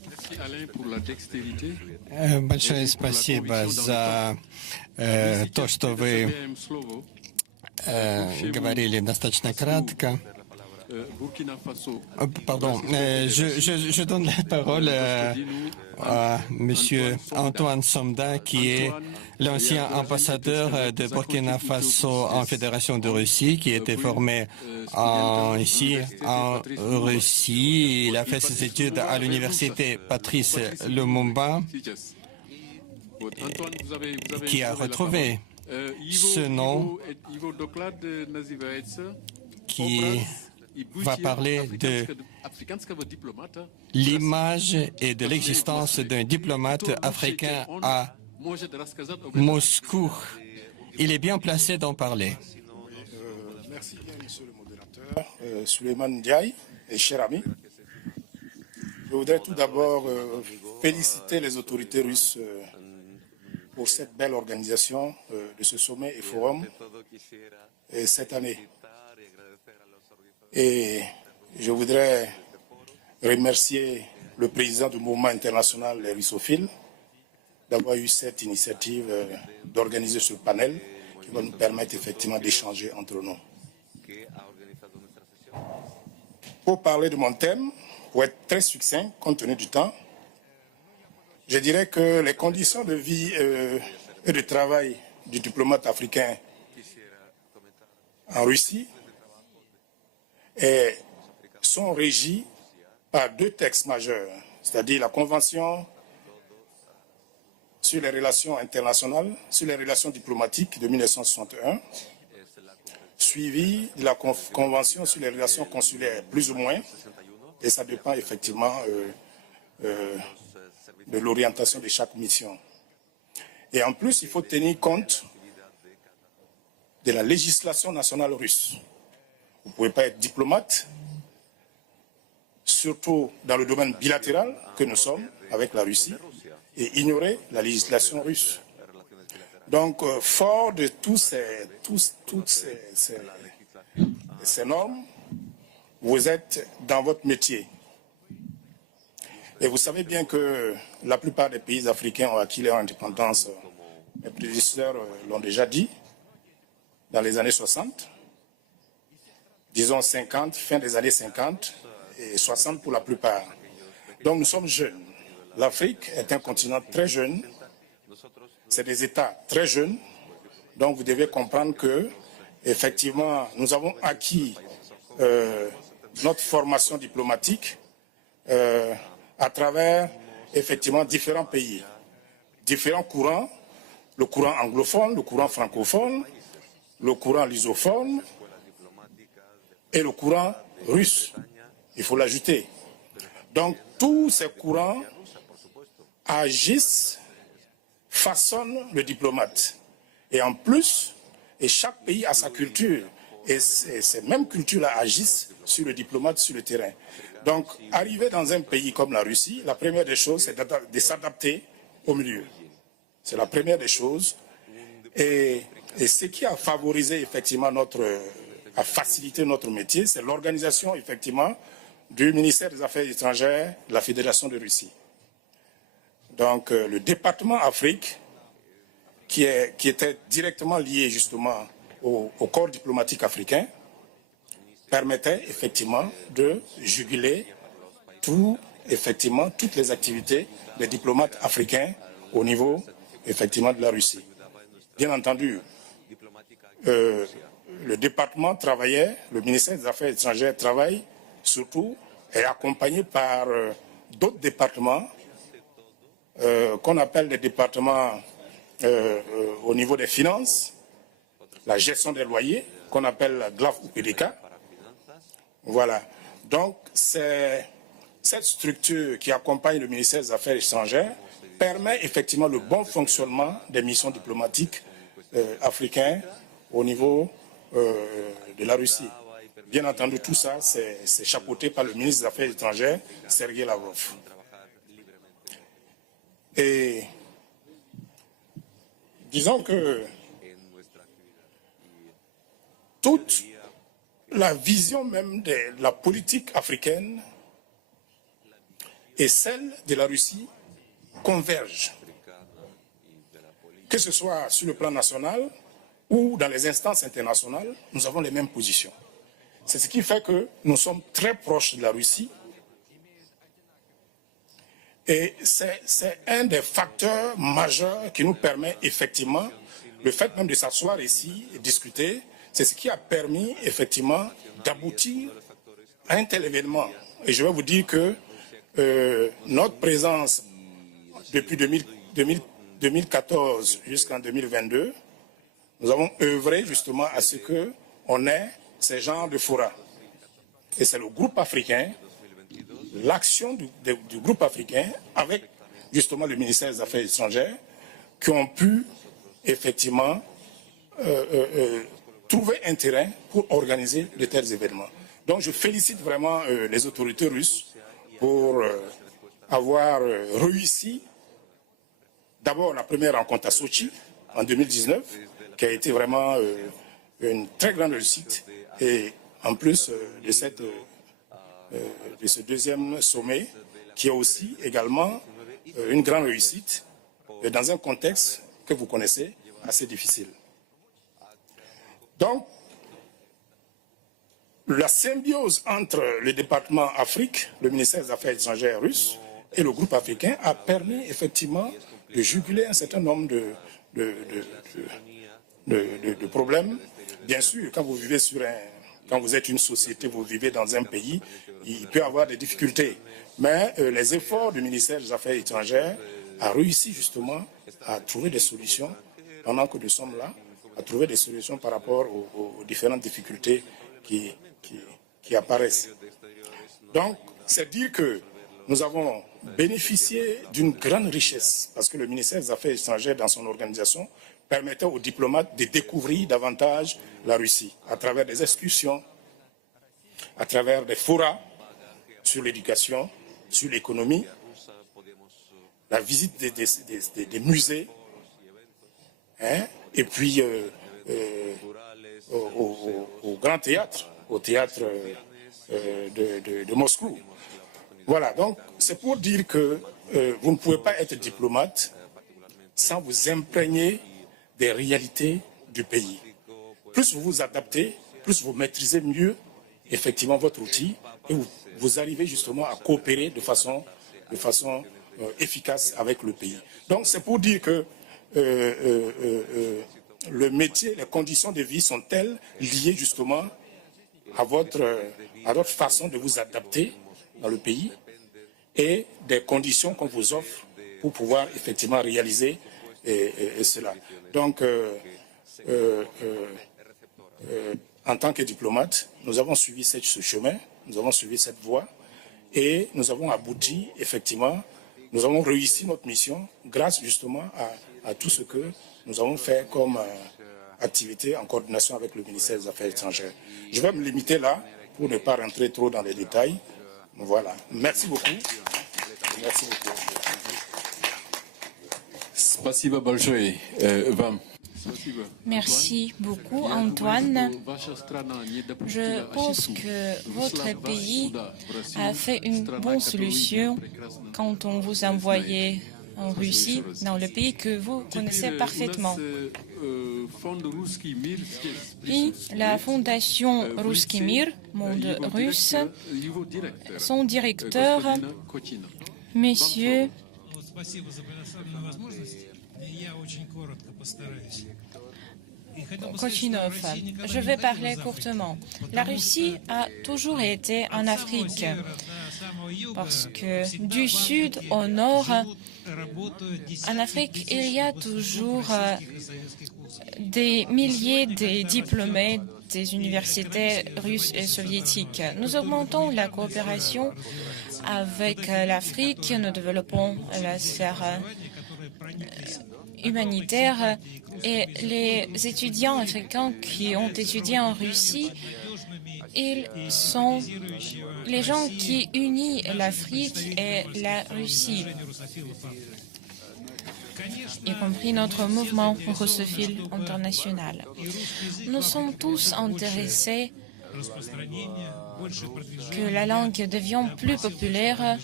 Merci Alain pour la dextérité. Большое спасибо за то, что вы говорили достаточно кратко. Pardon, je donne la parole à M. Antoine Somda, qui est l'ancien ambassadeur de Burkina Faso en Fédération de Russie, qui était formé ici en Russie. Il a fait ses études à l'université Patrice Lumumba, qui a retrouvé ce nom, qui va parler de l'image et de l'existence d'un diplomate africain à Moscou. Il est bien placé d'en parler. Merci bien, monsieur le modérateur. Souleymane Ndiaye, et cher ami, je voudrais tout d'abord féliciter les autorités russes pour cette belle organisation de ce sommet et forum cette année. Et je voudrais remercier le président du mouvement international des russophiles d'avoir eu cette initiative d'organiser ce panel qui va nous permettre effectivement d'échanger entre nous. Pour parler de mon thème, pour être très succinct, compte tenu du temps, je dirais que les conditions de vie et de travail du diplomate africain en Russie sont régis par deux textes majeurs, c'est-à-dire la Convention sur les relations internationales, sur les relations diplomatiques de 1961, suivie de la Convention sur les relations consulaires, plus ou moins, et ça dépend effectivement de l'orientation de chaque mission. Et en plus, il faut tenir compte de la législation nationale russe. Vous ne pouvez pas être diplomate, surtout dans le domaine bilatéral que nous sommes avec la Russie, et ignorer la législation russe. Donc, fort de toutes ces normes, vous êtes dans votre métier. Et vous savez bien que la plupart des pays africains ont acquis leur indépendance, mes prédécesseurs l'ont déjà dit, dans les années 60, disons 50, fin des années 50 et 60 pour la plupart. Donc nous sommes jeunes. L'Afrique est un continent très jeune, c'est des États très jeunes, donc vous devez comprendre que, effectivement, nous avons acquis notre formation diplomatique à travers, effectivement, différents pays, différents courants, le courant anglophone, le courant francophone, le courant lusophone et le courant russe, il faut l'ajouter. Donc, tous ces courants agissent, façonnent le diplomate. Et en plus, et chaque pays a sa culture. Et ces mêmes cultures-là agissent sur le diplomate, sur le terrain. Donc, arriver dans un pays comme la Russie, la première des choses, c'est de s'adapter au milieu. C'est la première des choses. Et ce qui a favorisé, effectivement, a facilité notre métier, c'est l'organisation, effectivement, du ministère des Affaires étrangères de la Fédération de Russie. Donc, le département Afrique, qui était directement lié, justement, au corps diplomatique africain, permettait effectivement de juguler toutes les activités des diplomates africains au niveau effectivement de la Russie. Bien entendu, le département travaillait, le ministère des Affaires étrangères travaille surtout et accompagné par d'autres départements qu'on appelle des départements au niveau des finances, la gestion des loyers, qu'on appelle la GLAF ou PDK. Voilà. Donc, cette structure qui accompagne le ministère des Affaires étrangères permet effectivement le bon fonctionnement des missions diplomatiques africaines au niveau de la Russie. Bien entendu, tout ça, c'est chapeauté par le ministre des Affaires étrangères, Sergei Lavrov. Et disons que toute la vision même de la politique africaine et celle de la Russie convergent, que ce soit sur le plan national ou dans les instances internationales, nous avons les mêmes positions. C'est ce qui fait que nous sommes très proches de la Russie et c'est un des facteurs majeurs qui nous permet effectivement, le fait même de s'asseoir ici et discuter, c'est ce qui a permis effectivement d'aboutir à un tel événement. Et je vais vous dire que notre présence depuis 2014 jusqu'en 2022, nous avons œuvré justement à ce qu'on ait ces genres de forats. Et c'est le groupe africain, l'action du groupe africain avec justement le ministère des Affaires étrangères qui ont pu effectivement trouver un terrain pour organiser de tels événements. Donc je félicite vraiment les autorités russes pour avoir réussi d'abord la première rencontre à Sochi en 2019, qui a été vraiment une très grande réussite. Et en plus de ce deuxième sommet, qui est aussi également une grande réussite dans un contexte que vous connaissez assez difficile. Donc, la symbiose entre le département Afrique, le ministère des Affaires étrangères russe et le groupe africain a permis effectivement de juguler un certain nombre de problèmes. Bien sûr, quand vous êtes une société, vous vivez dans un pays, il peut y avoir des difficultés. Mais les efforts du ministère des Affaires étrangères a réussi justement à trouver des solutions pendant que nous sommes là, à trouver des solutions par rapport aux différentes difficultés qui apparaissent. Donc, c'est dire que nous avons bénéficié d'une grande richesse, parce que le ministère des Affaires étrangères, dans son organisation, permettait aux diplomates de découvrir davantage la Russie, à travers des excursions, à travers des forats sur l'éducation, sur l'économie, la visite des musées, hein, et puis au Grand Théâtre, au théâtre de Moscou. Voilà, donc c'est pour dire que vous ne pouvez pas être diplomate sans vous imprégner des réalités du pays. Plus vous vous adaptez, plus vous maîtrisez mieux effectivement votre outil et vous arrivez justement à coopérer de façon efficace avec le pays. Donc c'est pour dire que le métier, les conditions de vie sont telles liées justement à votre façon de vous adapter dans le pays et des conditions qu'on vous offre pour pouvoir effectivement réaliser cela. Donc, en tant que diplomate, nous avons suivi ce chemin, nous avons suivi cette voie et nous avons abouti, effectivement, nous avons réussi notre mission grâce justement à tout ce que nous avons fait comme activité en coordination avec le ministère des Affaires étrangères. Je vais me limiter là pour ne pas rentrer trop dans les détails. Voilà. Merci beaucoup. Merci beaucoup. Спасибо большое вам. Merci beaucoup, Antoine. Je pense que votre pays a fait une bonne solution quand on vous envoyait en Russie, dans le pays que vous connaissez parfaitement. Puis la fondation Ruski Mir, Monde russe, son directeur, Monsieur Kochinov. Je vais parler courtement. La Russie a toujours été en Afrique parce que du sud au nord, en Afrique, il y a toujours des milliers de diplômés des universités russes et soviétiques. Nous augmentons la coopération avec l'Afrique, nous développons la sphère humanitaire et les étudiants africains qui ont étudié en Russie, ils sont les gens qui unissent l'Afrique et la Russie, y compris notre mouvement russophile international. Nous sommes tous intéressés que la langue devienne plus populaire,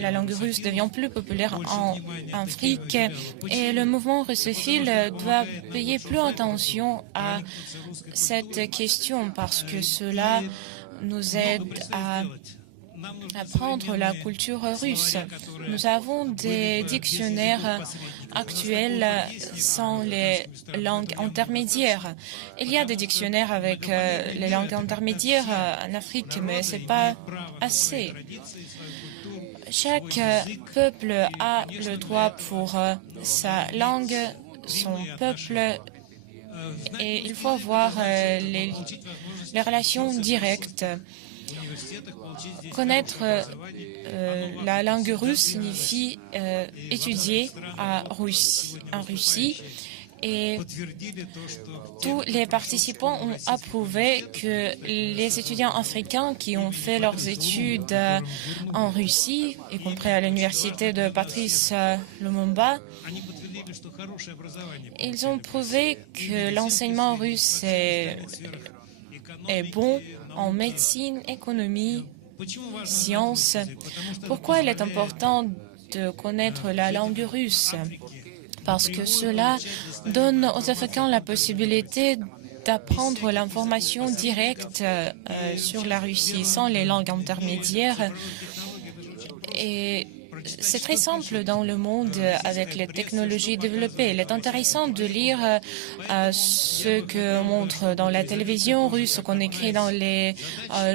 la langue russe devient plus populaire en Afrique et le mouvement russophile doit payer plus attention à cette question parce que cela nous aide à apprendre la culture russe. Nous avons des dictionnaires actuels sans les langues intermédiaires. Il y a des dictionnaires avec les langues intermédiaires en Afrique, mais ce n'est pas assez. Chaque peuple a le droit pour sa langue, son peuple, et il faut voir les relations directes. Connaître la langue russe signifie étudier en Russie et tous les participants ont approuvé que les étudiants africains qui ont fait leurs études en Russie, y compris à l'université de Patrice Lumumba, ils ont prouvé que l'enseignement russe est bon en médecine, économie, sciences. Pourquoi il est important de connaître la langue russe? Parce que cela donne aux Africains la possibilité d'apprendre l'information directe sur la Russie sans les langues intermédiaires. Et c'est très simple dans le monde avec les technologies développées. Il est intéressant de lire ce que montre dans la télévision russe, ce qu'on écrit dans les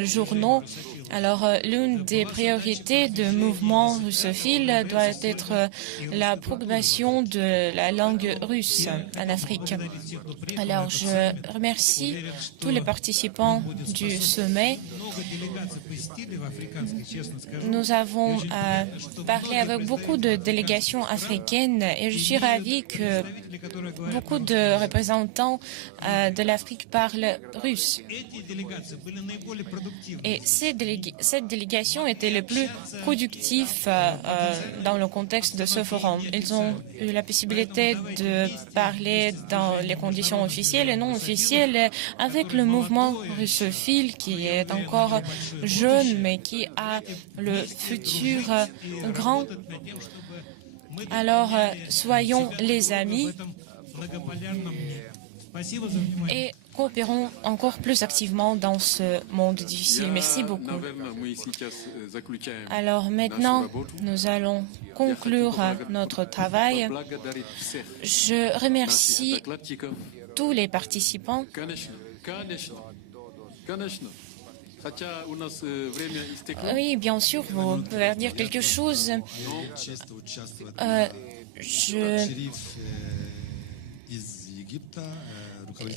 journaux. Alors, l'une des priorités du mouvement russophile doit être la propagation de la langue russe en Afrique. Alors, je remercie tous les participants du sommet. Nous avons parlé avec beaucoup de délégations africaines et je suis ravie que beaucoup de représentants de l'Afrique parlent russe. Et ces délégations cette délégation était le plus productif dans le contexte de ce forum. Ils ont eu la possibilité de parler dans les conditions officielles et non officielles avec le mouvement russophile qui est encore jeune mais qui a le futur grand. Alors, soyons les amis et coopérons encore plus activement dans ce monde difficile. Merci beaucoup. Alors maintenant, nous allons conclure notre travail. Je remercie tous les participants. Oui, bien sûr, vous pouvez dire quelque chose. Je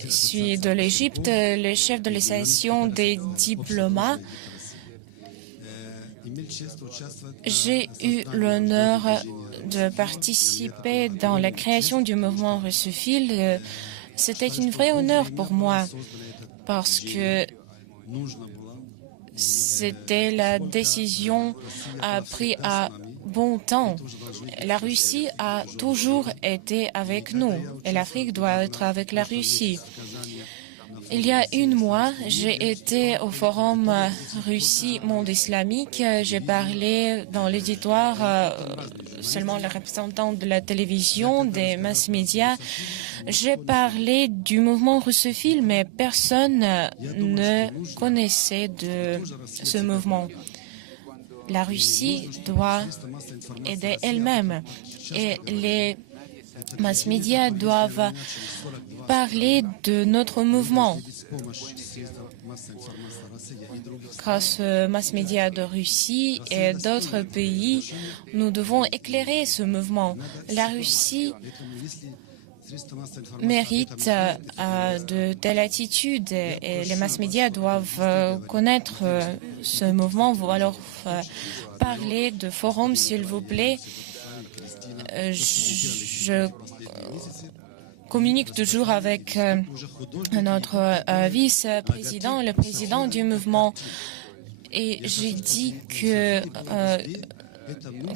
suis de l'Égypte, le chef de l'association des diplomates. J'ai eu l'honneur de participer dans la création du mouvement russophile. C'était un vrai honneur pour moi parce que c'était la décision prise à bon temps. La Russie a toujours été avec nous et l'Afrique doit être avec la Russie. Il y a un mois, j'ai été au forum Russie-Monde islamique. J'ai parlé dans l'éditoire seulement les représentants de la télévision, des mass médias. J'ai parlé du mouvement russophile, mais personne ne connaissait de ce mouvement. La Russie doit aider elle-même et les mass médias doivent parler de notre mouvement. Grâce aux mass médias de Russie et d'autres pays, nous devons éclairer ce mouvement. La Russie mérite de telles attitudes et les mass médias doivent connaître ce mouvement. Ou alors parler de forums, s'il vous plaît. Je communique toujours avec notre vice-président, le président du mouvement, et j'ai dit que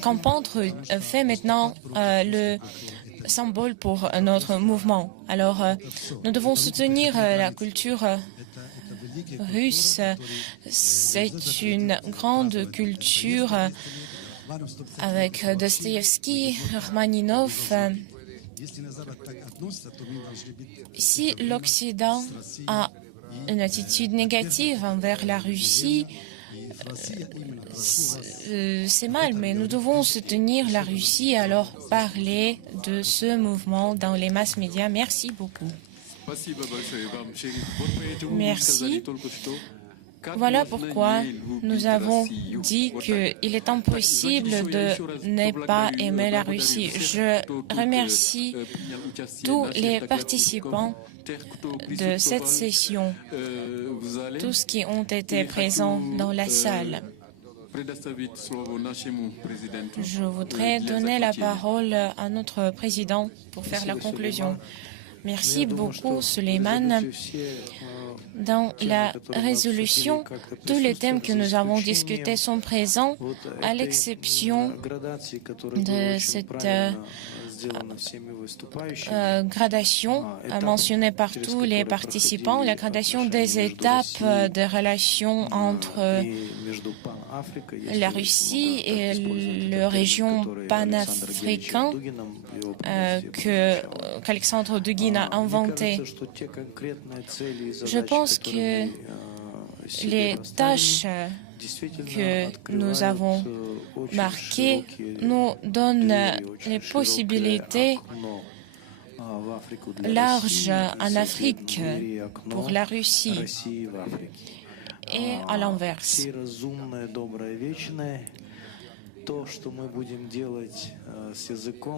Campantre fait maintenant le symbole pour notre mouvement. Alors, nous devons soutenir la culture russe. C'est une grande culture avec Dostoïevski, Rachmaninov. Si l'Occident a une attitude négative envers la Russie, c'est mal, mais nous devons soutenir la Russie et alors parler de ce mouvement dans les masses médias. Merci beaucoup. Merci. Voilà pourquoi nous avons dit qu'il est impossible de ne pas aimer la Russie. Je remercie tous les participants de cette session, tous qui ont été présents dans la salle. Je voudrais donner la parole à notre président pour faire la conclusion. Merci beaucoup, Suleiman. Dans la résolution, tous les thèmes que nous avons discutés sont présents, à l'exception de cette gradation mentionnée par tous les participants, la gradation des étapes de relations entre la Russie et la région panafricaine qu'Alexandre Dugin a inventée. Je pense que les tâches que nous avons marquées nous donnent les possibilités larges en Afrique pour la Russie et à l'inverse.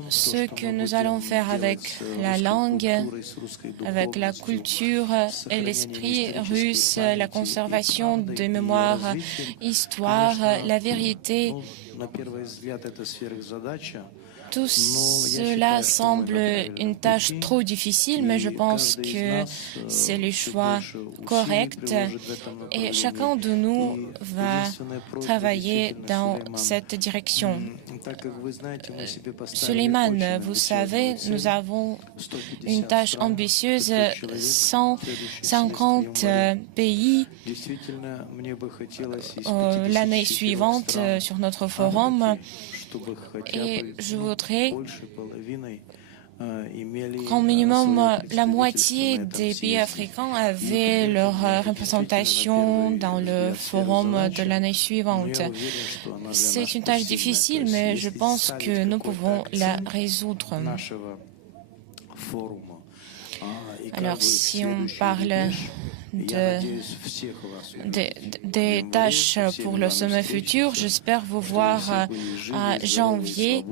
Ce que nous allons faire avec la langue, avec la culture et l'esprit russe, la conservation des mémoires, histoire, la vérité, Tout cela semble une tâche trop difficile, mais je pense que c'est le choix correct et chacun de nous va travailler dans cette direction. Suleiman, vous savez, nous avons une tâche ambitieuse, 150 pays l'année suivante sur notre forum. Et je voudrais qu'au minimum la moitié des pays africains avaient leur représentation dans le forum de l'année suivante. C'est une tâche difficile, mais je pense que nous pouvons la résoudre. Alors, si on parle des tâches pour le sommet futur, j'espère vous voir en janvier.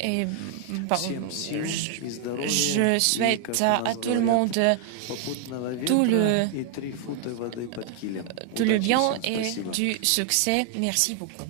Et je souhaite à tout le monde tout le bien et du succès. Merci beaucoup.